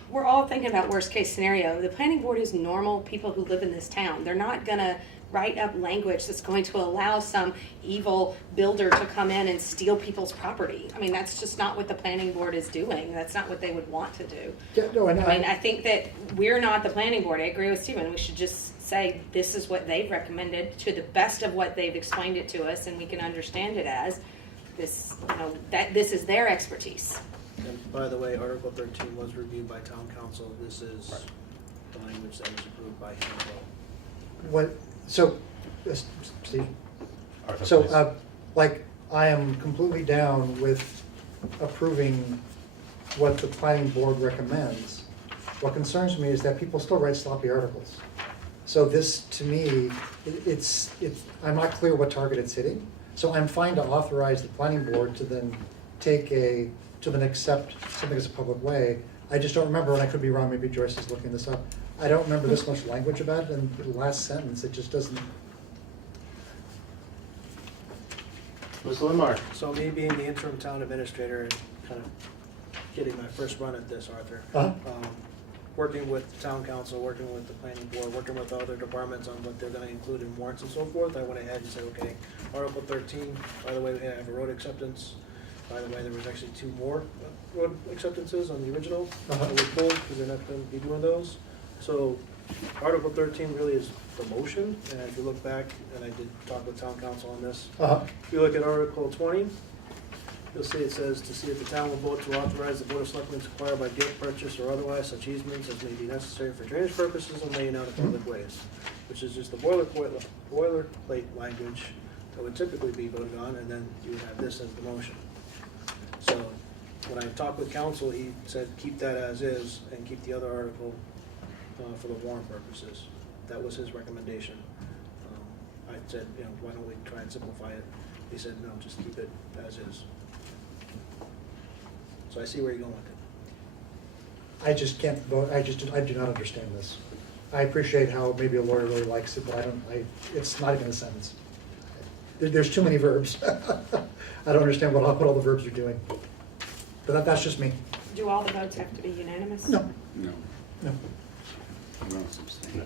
we're all thinking about worst case scenario. The planning board is normal people who live in this town. They're not gonna write up language that's going to allow some evil builder to come in and steal people's property. I mean, that's just not what the planning board is doing. That's not what they would want to do. Yeah, no, and I mean, I think that we're not the planning board. I agree with Stephen. We should just say this is what they've recommended to the best of what they've explained it to us, and we can understand it as this, that this is their expertise. And by the way, Article 13 was reviewed by town council. This is Right. the language that was approved by him. what, so, Steve, Arthur, so, please. like, I am completely down with approving what the planning board recommends. What concerns me is that people still write sloppy articles. So this, to me, it's, I'm not clear what target it's hitting. So I'm fine to authorize the planning board to then accept something as a public way. I just don't remember, and I could be wrong, maybe Joyce is looking this up. I don't remember this much language about it, and the last sentence, it just doesn't. Mr. Lindmark. So me being the interim town administrator and kind of getting my first run at this, Arthur. Uh-huh. Working with the town council, working with the planning board, working with other departments on what they're gonna include in warrants and so forth, I went ahead and said, okay, Article 13, by the way, we have a road acceptance. By the way, there was actually 2 more road acceptances on the original that we pulled, because they're not gonna be doing those. So Article 13 really is the motion, and if you look back, and I did talk with town council on this, Uh-huh. if you look at Article 20, you'll see it says to see if the town will vote to authorize the Board of Selectmen to acquire by gift, purchase, or otherwise such easements as may be necessary for drainage purposes and laying out of public ways, which is just the boilerplate language that would typically be voted on, and then you would have this as the motion. So when I talked with council, he said keep that as is and keep the other article for the warrant purposes. That was his recommendation. I said, why don't we try and simplify it? He said, no, just keep it as is. So I see where you're going with it. I just can't vote, I do not understand this. I appreciate how maybe a lawyer really likes it, but it's not even a sentence. There's too many verbs. I don't understand what all the verbs are doing. But that's just me. Do all the votes have to be unanimous? No, No, no. I'm going to abstain.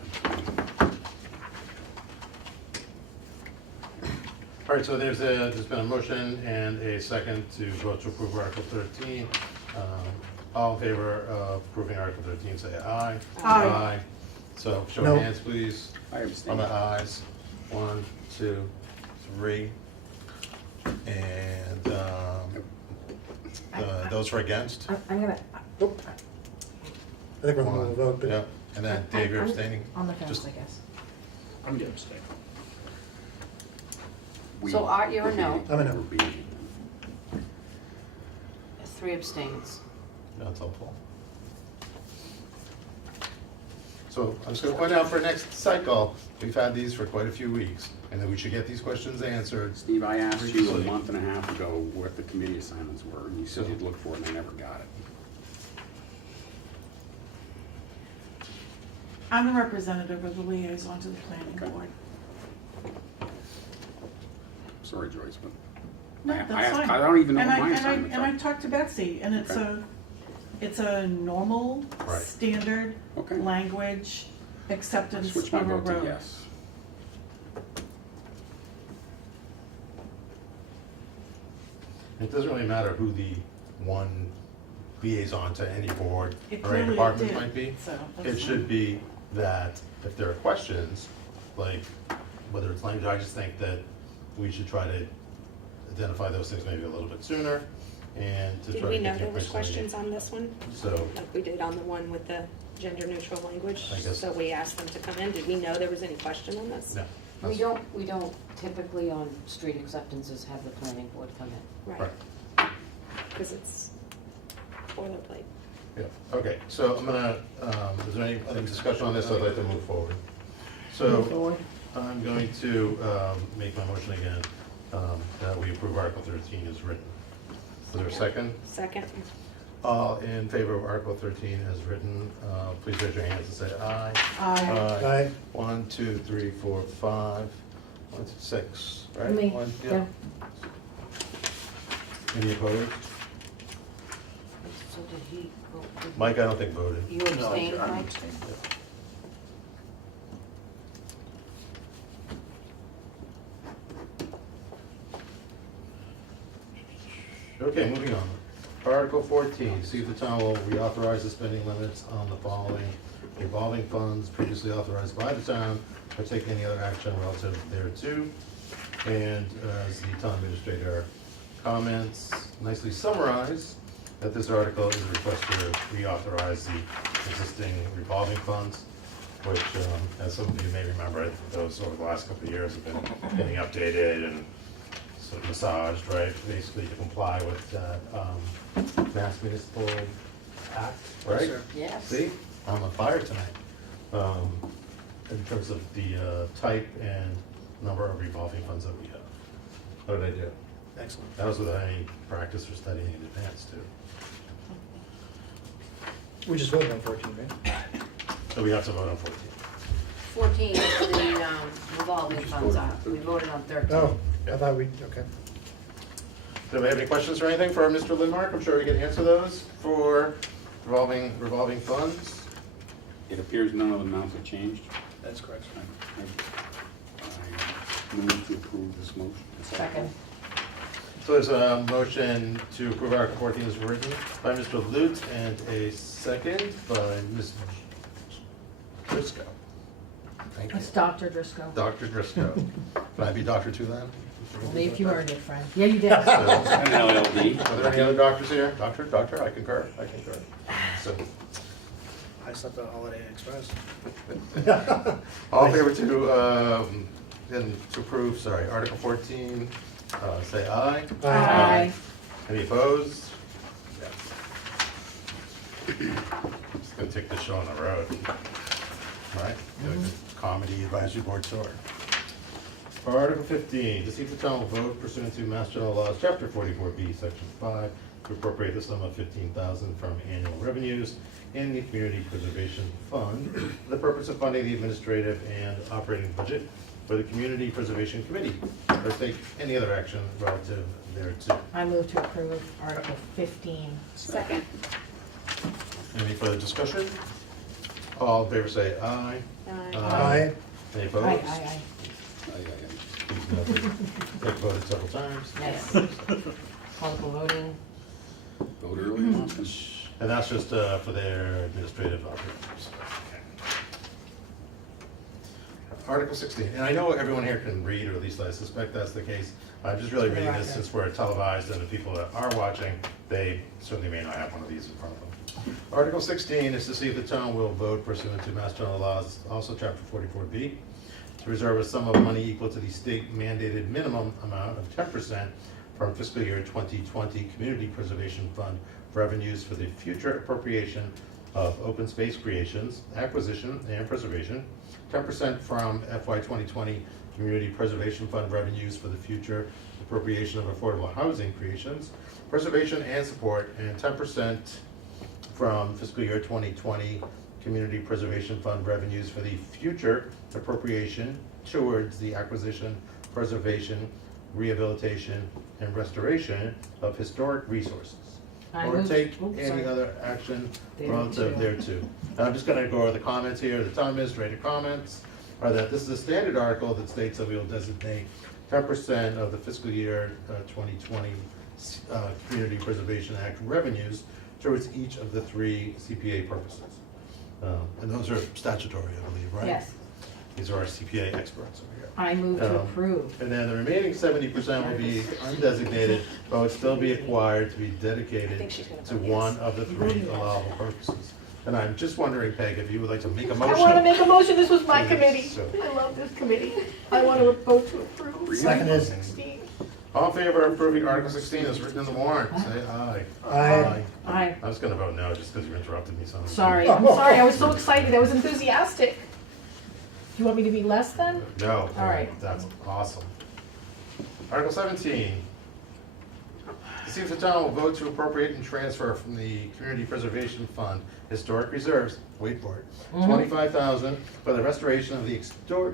All right, so there's been a motion and a second to vote to approve Article 13. All in favor of approving Article 13, say aye. Aye. So show No. of hands, please. I abstain. On the ayes. 1, 2, 3. And those for against? I'm gonna, I think we're going to vote, but Yep. And then Dave, you're I'm abstaining? on the fence, Just- I guess. I'm gonna abstain. So Art, you're a no. I'm a no. We're being- 3 abstains. That's helpful. So I'm just going to point out for next cycle, we've had these for quite a few weeks, and that we should get these questions answered. Steve, I asked you a Previously. month and a half ago what the committee assignments were, and you said you'd look for it, and I never got it. I'm the representative of the liaison to the planning Okay. board. Sorry, Joyce, but No, I that's asked- fine. I don't even know And what I- my and I- assignments And I are. talked to Betsy, and it's Okay. a normal, Right. standard Okay. language I acceptance switched my of a vote to road. yes. It doesn't really matter who the one liaison to any board It or any clearly department did, might be. so It that's should fine. be that if there are questions, like whether it's language, I just think that we should try to identify those things maybe a little bit sooner and to Did try we to know get the there was information questions on this one? So, Like we did on the one with the gender neutral language? I guess- So we asked them to come in. Did we know there was any question on this? no. We don't typically on street acceptances have the planning board come in. Right. Right. Because it's boilerplate. Yeah, okay, so I'm gonna, is there any other discussion on this? I'd like to move forward. Move So forward. I'm going to make my motion again, that we approve Article 13 as written. Is there a second? Second. All in favor of Article 13 as written, please raise your hands and say aye. Aye. Aye. 1, 2, 3, 4, 5, 1, 2, 6, right? Me, One, yeah. Any opposed? So did he vote? Mike, I don't think voted. You abstained, I'm Mike? abstaining. Okay, moving on. Article 14, see if the town will reauthorize the spending limits on the following revolving funds previously authorized by the town, or take any other action relative thereto. And as the town administrator comments, nicely summarize that this article is a request to reauthorize the existing revolving funds, which, as some of you may remember, those over the last couple of years have been getting updated and sort of massaged, right, basically to comply with Mass Municipal Act, right? sir. Yes. See, I'm on fire tonight. In terms of the type and number of revolving funds that we have. What did I do? Excellent. That was without any practice or studying in advance too. We just voted on 14, right? So we have to vote on 14. 14 is the revolving funds are. We voted on 13. Oh, I thought okay. Do we have any questions or anything for Mr. Lindmark? I'm sure we can answer those for revolving funds. It appears none of the amounts have changed. That's correct. I move to approve this motion. Second. So there's a motion to approve Article 14 as written by Mr. Lutz and a second by Ms. Driscoll. Thank you. It's Dr. Driscoll. Dr. Driscoll. Can I be Dr. too then? Only if you earned it, friend. Yeah, you did. So, An LLD. are there any other doctors here? Doctor, I concur. So, I slept at Holiday Inn Express. all in favor to approve, sorry, Article 14, say aye. Aye. Any opposed? Just gonna take this show on the road. Right? Comedy Advisory Board tour. Article 15, to see if the town will vote pursuant to Mass General Laws, Chapter 44B, Section 5, to appropriate the sum of $15,000 from annual revenues in the Community Preservation Fund for the purpose of funding the administrative and operating budget for the Community Preservation Committee, or take any other action relative thereto. I move to approve Article 15. Second. Any further discussion? All in favor say aye. Aye. Any Aye, opposed? aye, aye. Please note that they've voted several times. Yes. Multiple voting. Vote early and often. And that's just for their administrative operations. Article 16, and I know everyone here can read, or at least I suspect that's the case. I'm just really reading this since we're televised, and the people that are watching, they certainly may not have one of these in front of them. Article 16 is to see if the town will vote pursuant to Mass General Laws, also Chapter 44B, to reserve a sum of money equal to the state mandated minimum amount of 10% from fiscal year 2020 Community Preservation Fund revenues for the future appropriation of open space creations, acquisition, and preservation, 10% from FY 2020 Community Preservation Fund revenues for the future appropriation of affordable housing creations, preservation and support, and 10% from fiscal year 2020 Community Preservation Fund revenues for the future appropriation towards the acquisition, preservation, rehabilitation, and restoration of historic resources, I or move- take oops, any sorry. other action Thereto. relative thereto. And I'm just gonna go over the comments here. The town administrator comments are that this is a standard article that states that we will designate 10% of the fiscal year 2020 Community Preservation Act revenues towards each of the 3 CPA purposes. And those are statutory, I believe, right? Yes. These are our CPA experts over here. I move to approve. And then the remaining 70% will be undesignated, but would still be acquired to be dedicated she's gonna to vote one yes. of the 3 allowable purposes. And I'm just wondering, Peg, if you would like to make a I motion. want to make a motion, this was my Please, committee. so. I love this committee. I want to vote to approve. Seconded. 16. All in favor of approving Article 16 as written in the warrant, say aye. Aye. Aye. I was gonna vote no, just because you interrupted me, son. Sorry, I'm sorry, I was so excited, I was enthusiastic. Do you want me to be less then? No. All right. That's awesome. Article 17. To see if the town will vote to appropriate and transfer from the Community Preservation Fund Historic Reserves, wait for it, $25,000 for the restoration of the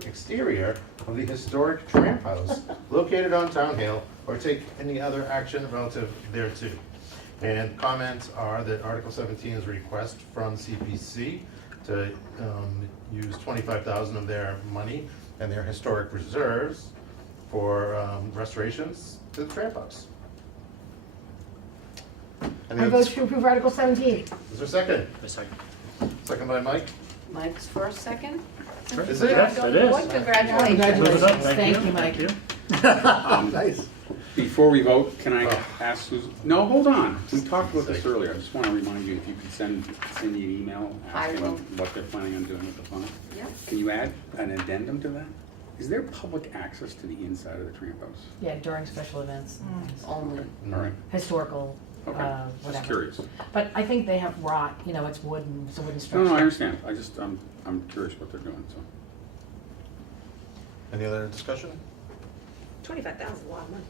exterior of the historic tramp house located on Town Hill, or take any other action relative thereto. And comments are that Article 17 is a request from CPC to use $25,000 of their money and their historic reserves for restorations to the tramp house. Any I other- vote to approve Article 17. Is there a second? A second. Second by Mike? Mike's first, second? Is it? Yes, it is. Congratulations. Congratulations. Move it up. Thank you, Mike. Nice. Before we vote, can I Oh. ask Susan? No, hold on. We talked about this earlier. I just want to remind you, if you could send Cindy an email I asking will. what they're planning on doing with the fund. Yep. Can you add an addendum to that? Is there public access to the inside of the tramp house? Yeah, during special events, Only. All right. historical, Okay. Just whatever. curious. But I think they have wrought, you know, it's wooden, it's a wooden No, structure. no, I understand. I'm curious what they're doing, so. Any other discussion? 25,000 is a lot of money.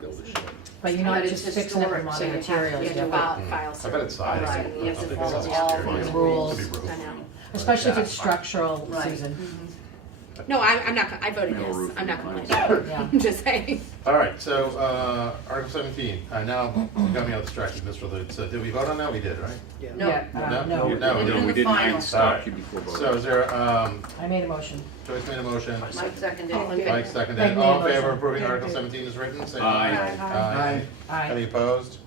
Build a shed. But you're not But it's just fixing up historic, your so you modern have to- materials, you you have have to to- File I bet it's size. Right, you have to follow all the rules. Could be roof. I know. especially if it's structural, Right. Susan. No, I'm not, I voted No yes. roof I'm not in complaining. place. Yeah. I'm just saying. All right, so Article 17. Now, you got me all distracted, Mr. Lutz. So did we vote on that? We did, right? Yeah. No. Yeah, No? no, No. We're doing we the didn't. I final. stopped you before voting. So is there, I made a motion. Joyce made a motion, Mike seconded. Mike seconded. Peg made a All in favor motion. of approving Peg Article did. 17 as written, say Aye. aye. Aye. Any opposed?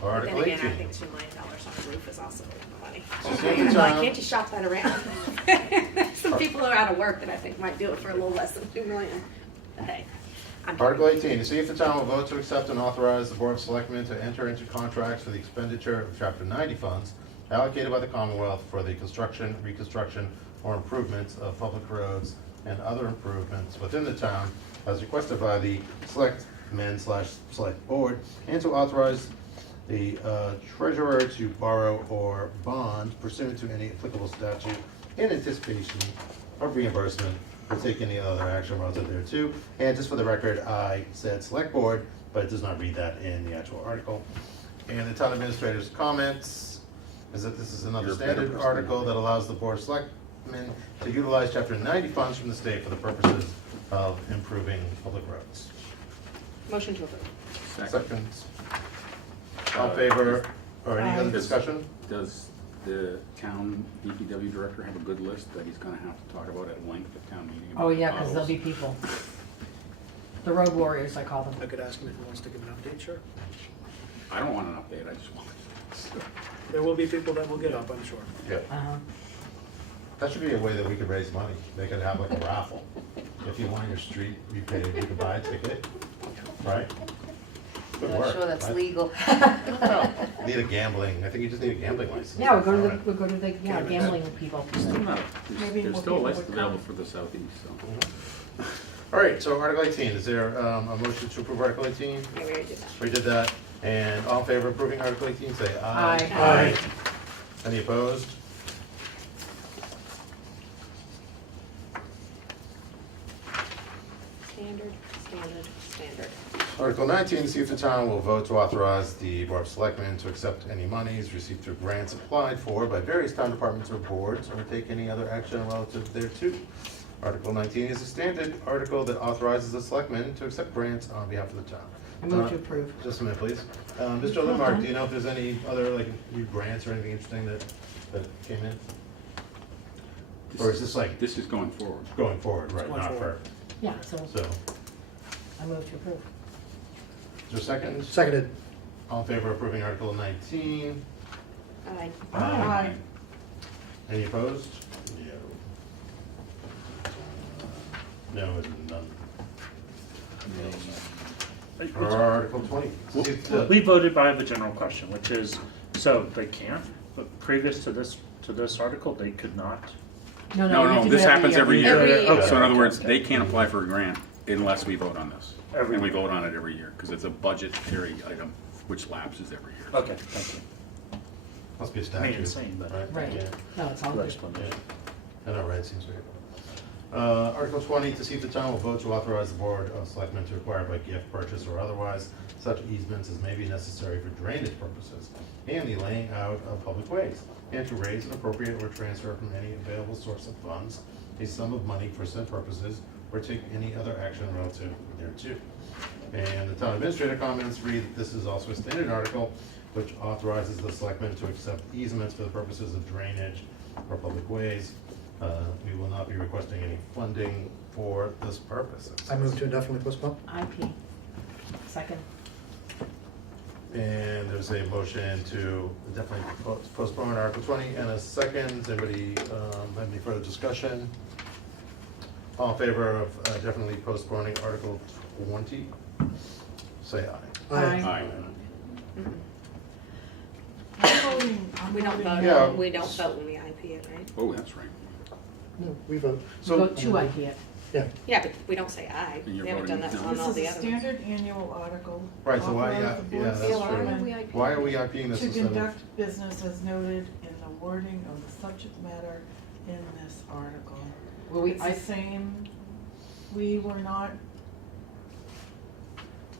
Then Article again, I 18. think $2 million on the roof is also a lot of money. So see if the I'm like, town- can't you shop that around? Some people are out of work that I think might do it for a little less than $2 million. But hey, I'm Article 18, to see if the town will vote to accept and authorize the Board of Selectmen to enter into contracts for the expenditure of Chapter 90 funds allocated by the Commonwealth for the construction, reconstruction, or improvements of public roads and other improvements within the town as requested by the select board, and to authorize the treasurer to borrow or bond pursuant to any applicable statute in anticipation of reimbursement or take any other action relative thereto. And just for the record, I said select board, but it does not read that in the actual article. And the town administrator's comments is that this is another You're a better standard person. article that allows the board of selectmen to utilize chapter 90 funds from the state for the purposes of improving public roads. Motion to approve. Second. All in favor, or any other Aye. discussion? Does the town DPW director have a good list that he's gonna have to talk about at length at town meeting? Oh, about yeah, because there'll be potholes? people. The road warriors, I call I them. could ask him if he wants to give an update, sure. I don't want an update, I just want. There will be people that will get up, I'm sure. Yeah. Uh-huh. That should be a way that we could raise money. They could have like a raffle. If you want your street repaved, you could buy a ticket, right? Good Not work, sure that's right? legal. Well, need a gambling, I think you just need a gambling license. Yeah, we'll go to the, Alright. we'll go to the, yeah, gambling people. Still not, Maybe there's more still a people license would come. available for the southeast, so. All right, so Article 18, is there a motion to approve Article 18? Yeah, we already did that. We did that, and all in favor of approving Article 18, say aye. Aye. Aye. Any opposed? Standard, standard, standard. Article 19, see if the town will vote to authorize the Board of Selectmen to accept any monies received through grants applied for by various town departments or boards, or take any other action relative thereto. Article 19 is a standard article that authorizes the selectmen to accept grants on behalf of the town. I move to approve. Just a minute, please. Mr. Limar, do you know if there's any other, like, new grants or anything interesting that came in? Or is this like This is going forward. going forward, right, going not forward. Yeah, so for, so, I move to approve. is there a second? Seconded. All in favor of approving Article 19? Aye. Aye. Any opposed? No. No, and none. Article 20. See if the- We voted by the general question, which is, so they can't, but previous to this article, they could not. No, No, we have no, to this do happens every year. Every year. Okay, So in other okay, words, okay. they can't apply for a grant unless we vote on this. Every And we year. vote on it every year, because it's a budgetary item which lapses every year. Okay, thank you. Must be a I mean, statute. insane, but Right. Yeah. No, it's all good good. explanation. I know, right, seems weird. Article 20, to see if the town will vote to authorize the Board of Selectmen to acquire by gift, purchase, or otherwise such easements as may be necessary for drainage purposes and the laying out of public ways, and to raise and appropriate or transfer from any available source of funds a sum of money for said purposes, or take any other action relative thereto. And the town administrator comments read that this is also a standard article which authorizes the selectmen to accept easements for the purposes of drainage or public ways. We will not be requesting any funding for this purpose. I move to indefinitely postpone. IP. Second. And there's a motion to definitely postpone Article 20 and a second. Anybody have any further discussion? All in favor of definitely postponing Article 20? Say aye. Aye. Aye. I'm voting, I'm We don't voting vote, Yeah. we don't vote when we IP it, right? Oh, that's right. No, we vote. So go to IP it. Yeah. Yeah, but we don't say aye. And you're We haven't done that voting no. on all This the is a other ones. standard annual article. Right, so why, Authorize the Board of that's true. Selectmen Why are we IPing this to instead of? conduct business as noted in the wording of the subject matter in this article. Well, It's the same, we were not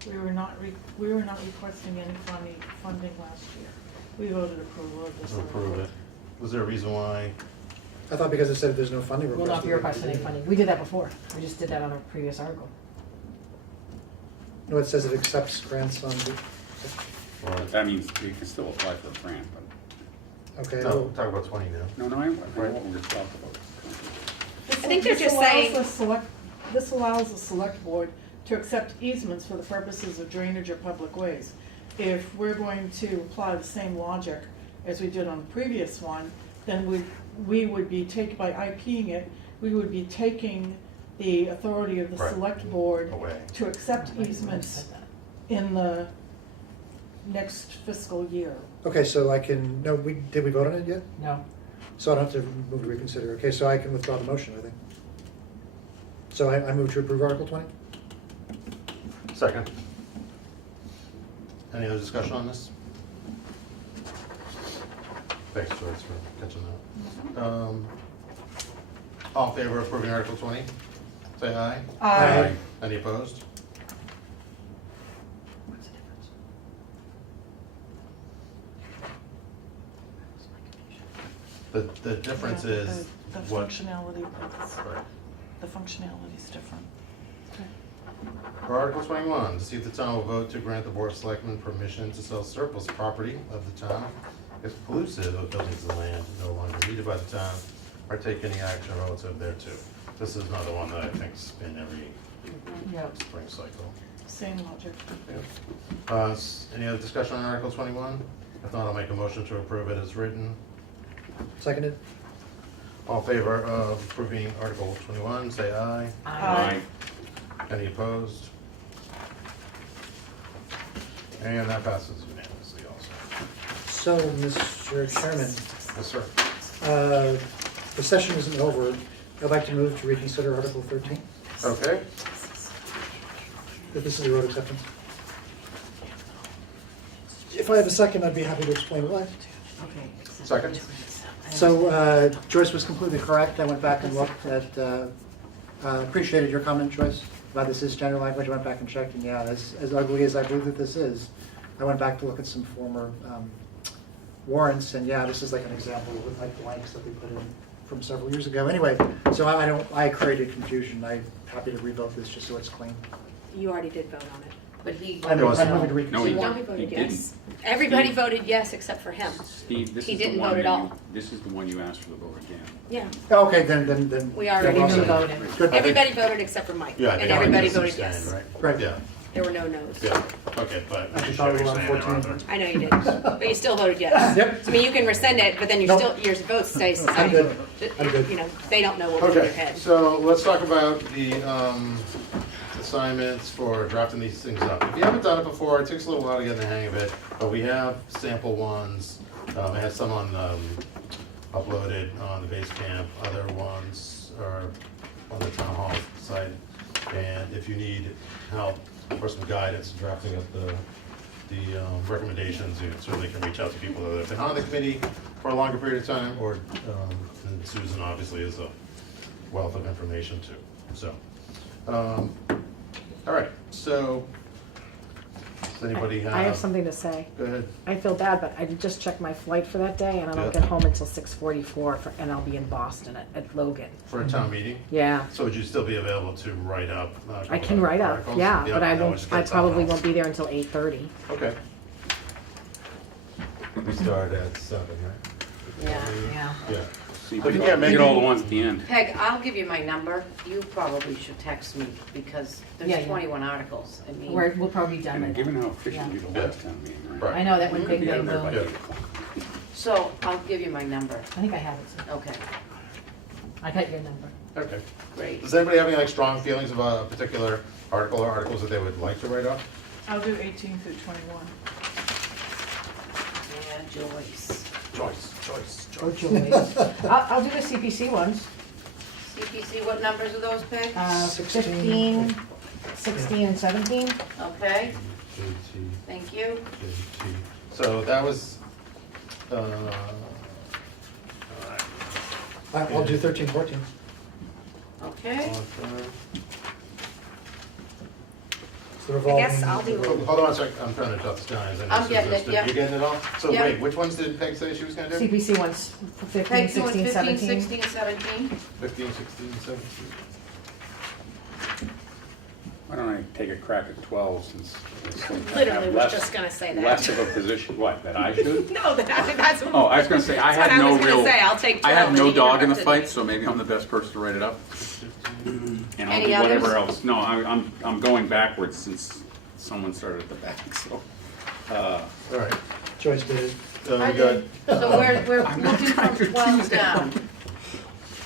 requesting any funding last year. We voted approval of this To article. approve it. Was there a reason why? I thought because it said there's no funding We'll request. not be requesting any funding. We did that before. We just did that on a previous article. No, it says it accepts grants on, But that means you can still apply for a grant, but, okay. No, well, we're talking about 20 now. no, I know what we're talking about. This I think they're this just allows saying- this allows the select board to accept easements for the purposes of drainage or public ways. If we're going to apply the same logic as we did on the previous one, then we would be by IPing it, we would be taking the authority of the Right. select board Away. to accept easements in the next fiscal year. Okay, so I can, no, did we vote on it yet? No. So I don't have to move to reconsider. Okay, so I can withdraw the motion, I think. So I move to approve Article 20? Second. Any other discussion on this? Thanks, Joyce, for catching that. All in favor of approving Article 20? Say aye. Aye. Any opposed? What's the difference? The difference Yeah, is the what? functionality, Right. the functionality is different. For Article 21, to see if the town will vote to grant the Board of Selectmen permission to sell surplus property of the town exclusive of buildings and land no longer needed by the town, or take any action relative thereto. This is another one that I think's been every Yep. spring cycle. Same logic. Any other discussion on Article 21? If not, I'll make a motion to approve it as written. Seconded? All in favor of approving Article 21, say aye. Aye. Any opposed? And that passes unanimously also. So, Mr. Chairman, Yes, sir. the session isn't over. I'd like to move to reconsider Article 13. Okay, If this is the road acceptance. If I have a second, I'd be happy to explain why. Okay. second? So Joyce was completely correct. I went back and looked at, appreciated your comment, Joyce, about this is general language. I went back and checked, and yeah, as ugly as I believe that this is, I went back to look at some former warrants, and yeah, this is like an example with like blanks that they put in from several years ago. Anyway, so I created confusion. I'm happy to revote this just so it's clean. You already did vote on it. But he. I'm moving to No, reconsider. he- Nobody voted he yes. Everybody voted yes except for him. Steve, this He is the didn't one vote at that all. this is the one you asked for the vote again. Yeah. Okay, then. We already then we'll voted. say- Good. Everybody voted except for Mike. Yeah, I And think I everybody just voted abstained, yes. Right. Yeah, There were no no's. yeah, okay, but. I thought we were on 14. I know you did, but you still voted yes. Yep. I mean, you can rescind it, but then you're Nope. still, your vote stays the I'm same. good. I'm good. You know, they don't know what was in their Okay, head. so let's talk about the assignments for drafting these things up. If you haven't done it before, it takes a little while to get the hang of it, but we have sample ones. I have some on uploaded on the base camp, other ones are on the town hall site. And if you need help or some guidance in drafting up the recommendations, you certainly can reach out to people that have been on the committee for a longer period of time, or and Susan obviously is a wealth of information too. So, all right, so, does anybody have? I have something to say. Go ahead. I feel bad, but I just checked my flight for that day, and I don't Yeah. get home until 6:44, and I'll be in Boston at Logan. For a town meeting? Yeah, So would you still be available to write up? I can write up, articles? yeah, but I that would won't, just I get someone probably else. won't be there until 8:30. Okay. We start at 7, right? Yeah. Yeah. See, But we you can't make get all it- the ones at the end. Peg, I'll give you my number. You probably should text me because Yeah, there's yeah. 21 articles. I mean, We'll probably be done by And then. given how efficient you Yeah. the last town meeting, right? Right. I know, that went You big, could be out big, there by boom. 8 o'clock. so I'll give you my number. I think I have it, so Okay, I got your number. Okay. great. Does anybody have any like strong feelings about a particular article or articles that they would like to write up? I'll do 18 through 21. Yeah, Joyce. Choice. Or Julie's. I'll do the CPC ones. CPC, what numbers are those, Peg? 15, 16, and 17. Okay, JT. thank you. So that was, I'll do 13, 14. Okay. It's the I revolving. guess I'll do, Hold on a sec, I'm trying to jot this down. as I know I'm getting Susan's it, yeah. You getting it all? So Yeah. wait, which ones did Peg say she was gonna do? CPC ones, for 15, Peg's doing 16, 15, 17. 16, 17. 15, 16, 17. Why don't I take a crack at 12 since I literally have was less, just gonna say less that. of a position, what, that I should? No, that's. Oh, I was gonna say, I That's what had I no was gonna real, say. I'll take I 12 have and no you dog in the interrupted fight, me. so maybe I'm the best person to write it up. And I'll Any do whatever others? else. No, I'm going backwards since someone started at the back, so. All right, Joyce did it. so I we got did. So we're I'm not moving trying from to 12 accuse down.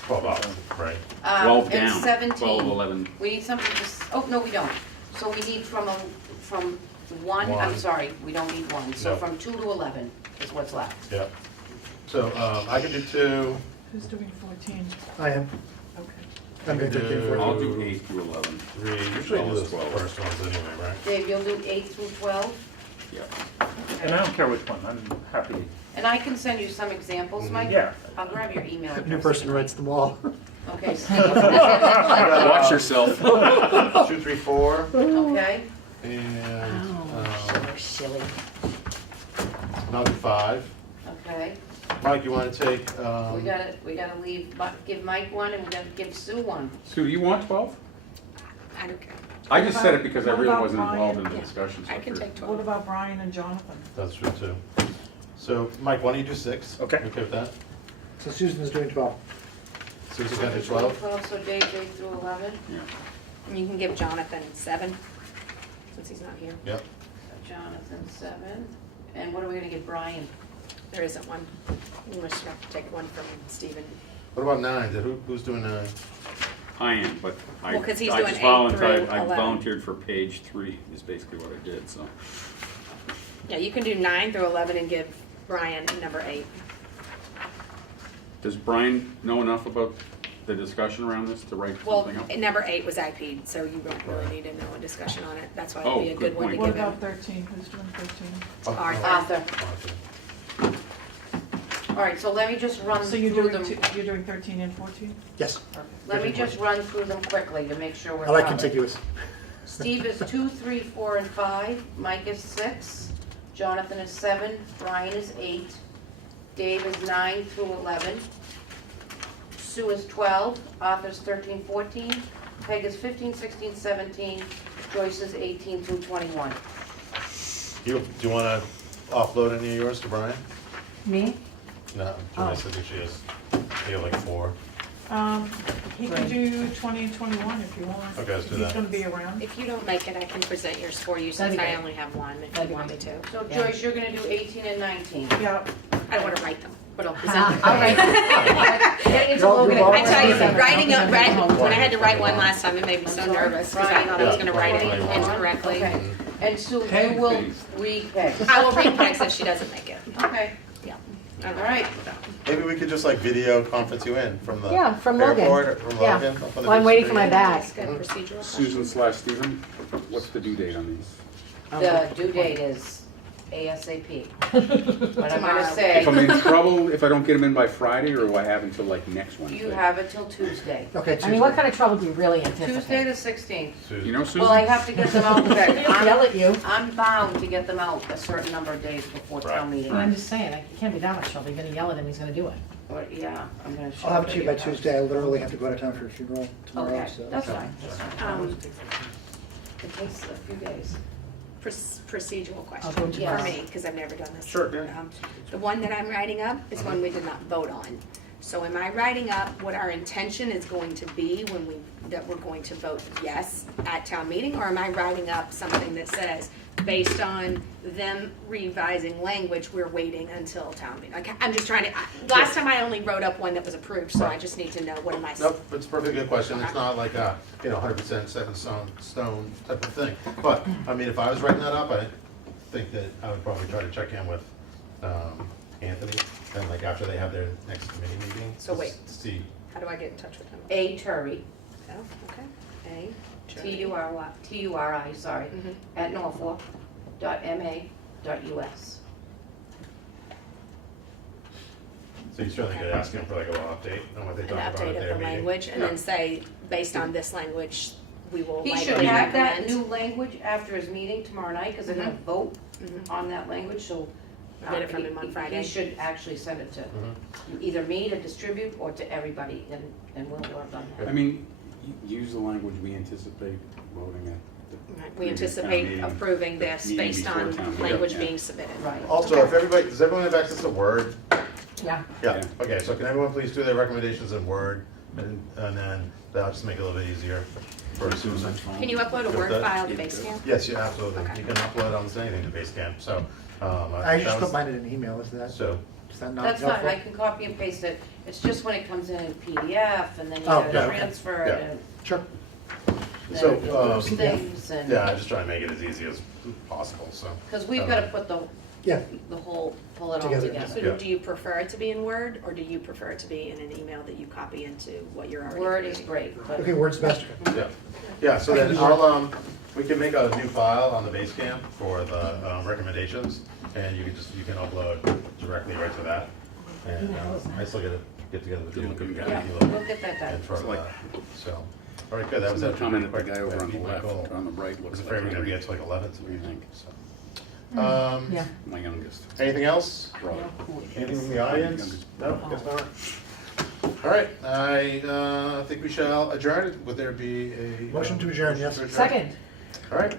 12 up, right? 12 And down, 17. 12, 11. We need something to, oh, no, we don't. So we need from one, I'm One. sorry, we don't need one. So No. from 2 to 11 is what's left. Yeah. So I can do 2, Who's doing 14? I am. Okay. I'm gonna take it for I'll do 8 through 11. We usually do Almost the 12. first ones anyway, right? Dave, you'll do 8 through 12? Yeah. And I don't care which one, I'm happy. And I can send you some examples, Mike? Yeah. I'll grab your email address. New person writes them all. Okay, Steve. Watch yourself. 2, 3, 4, Okay, and Silly. another 5. okay. Mike, you want to take? We gotta give Mike one and we gotta give Sue one. Sue, do you want 12? I don't care. I just said it because I What really about wasn't involved in Brian? the Yeah, discussion. so I can if you're- take What 12. about Brian and Jonathan? That's true too. So, Mike, why don't you do 6? Okay. Okay with that? So Susan is doing 12. Susan got to 12? 12, so Dave, 8 through 11. Yeah. And you can give Jonathan 7, since he's not here. Yep. So Jonathan, 7. And what are we gonna give Brian? There isn't one. You must have to take one from Stephen. What about 9? Who's doing 9? I am, but I Well, 'cause he's I doing just 8 through volunteered, I 11. volunteered for page 3 is basically what I did, so. Yeah, you can do 9 through 11 and give Brian number 8. Does Brian know enough about the discussion around this to write Well, something up? number 8 was IP'd, so you don't really need to know a discussion on it. That's why it'd Oh, be a good good one to point. What give him. about 13? Who's doing 13? Arthur. Arthur. All right, so let me just run So you're through doing, them. you're doing 13 and 14? Yes, Let me just run through them quickly to make sure we're I like covered. contiguous. Steve is 2, 3, 4, and 5. Mike is 6. Jonathan is 7. Brian is 8. Dave is 9 through 11. Sue is 12. Arthur's 13, 14. Peg is 15, 16, 17. Joyce is 18 through 21. Do you want to offload any of yours to Brian? Me? No, Joyce, I think she has, you have like 4. He can do 20 and 21 if you want. Okay, let's do He's that. gonna be around. If you don't make it, I can present yours for you, That'd since be I great. only have one, if That'd you be want me great. to. So Yeah. Joyce, you're gonna do 18 and 19. Yeah, I don't want to write them, but I'll present them. All right. Getting into You're Logan. all- I tell you, Seven. writing up, when I had to write one last time, it made me so I'm sorry? nervous, because I thought I was gonna write it Yeah. incorrectly. Okay. And Sue, Peg you will things. read Peg's. I will read Peg's if she doesn't make it. Okay, Yeah. all right. Maybe we could just like video conference you in from the Yeah, from Logan. airport or from Yeah. Logan. up on the Well, I'm big waiting for my screen. bag. Ask a procedural Susan question. / Stephen, what's the due date on these? The due date is ASAP. But I'm gonna Tomorrow. say, If I'm in trouble, if I don't get them in by Friday, or do I have until like next Wednesday? you have it till Tuesday. Okay, I Tuesday. mean, what kind of trouble do you really Tuesday anticipate? the 16th. You know, Susan? Well, I have to get them out, Peg. Yell at you. I'm bound to get them out a certain number of days before town meeting. I'm just saying, it can't be that much trouble. You're gonna yell at him, he's gonna do it. Or, yeah, I'm gonna show I'll have it to you by video. Tuesday. I literally have to go out of town for a funeral tomorrow, Okay, so. that's fine. It takes a few days. Procedural I'll go question tomorrow. for me, because I've never done this. Sure. The one that I'm writing up is one we did not vote on. So am I writing up what our intention is going to be that we're going to vote yes at town meeting? Or am I writing up something that says, based on them revising language, we're waiting until town meeting? Like, I'm just trying to, last time I only wrote up one that was approved, so I just need to know what am I. Nope, it's a perfectly good question. It's not like a, 100% set in stone type of thing. But, I mean, if I was writing that up, I think that I would probably try to check in with Anthony, and like after they have their next committee meeting. So wait. to see. How do I get in touch with them? A Turi, Oh, okay. A. Turi, sorry, Mhm. at norfolk.ma.us. So you certainly could ask him for like a little update on what they An talked about update at of their the meeting. language, and then say, based on this language, we will He likely should have that recommend. new language after his meeting tomorrow night, because they're gonna vote Mhm. on that language, so. Get it from him on he- Friday. He should actually send it to Mhm. either me to distribute or to everybody, and we'll work on I that. mean, use the language we anticipate voting at. Right, We previous town anticipate meeting. approving this meeting based before on town meeting. language Yeah. being submitted. Right. Also, if everybody, does everyone have access to Word? Yeah. Yeah, Yeah. okay, so can everyone please do their recommendations in Word, and then that'll just make it a little bit easier for Susan. Can you upload a Word Good. file to Basecamp? Yes, yeah, absolutely. Okay. You can upload almost anything to Basecamp, so. I just that put was- mine in an email, is that, So, is that not That's helpful? fine, I can copy and paste it, it's just when it comes in PDF, and then you Oh, gotta yeah, okay. transfer it, Yeah. and Sure. So, then those um, things, and. yeah, I'm just trying to make it as easy as possible, so. Because we've gotta put the Yeah, the whole, pull it all Together. together. So Yeah. do you prefer it to be in Word, or do you prefer it to be in an email that you copy into what you're already Word is creating? great, but okay, word's best. Yeah, yeah, so then we can make a new file on the Basecamp for the recommendations, and you can upload directly right to that. And I still get together with you. Good looking guy. yeah, we'll get that done. And for It's like- that, so, all right, good, that was that. Comment at the guy over on the Keep my left, goal. on the right I looks was like. afraid we were gonna get to like 11, What do you think? so. Yeah. My youngest Anything else? brother. Anything from the audience? No, guess not. All right, I think we shall adjourn. Would there be a? Motion to adjourn, yes. Second. All right,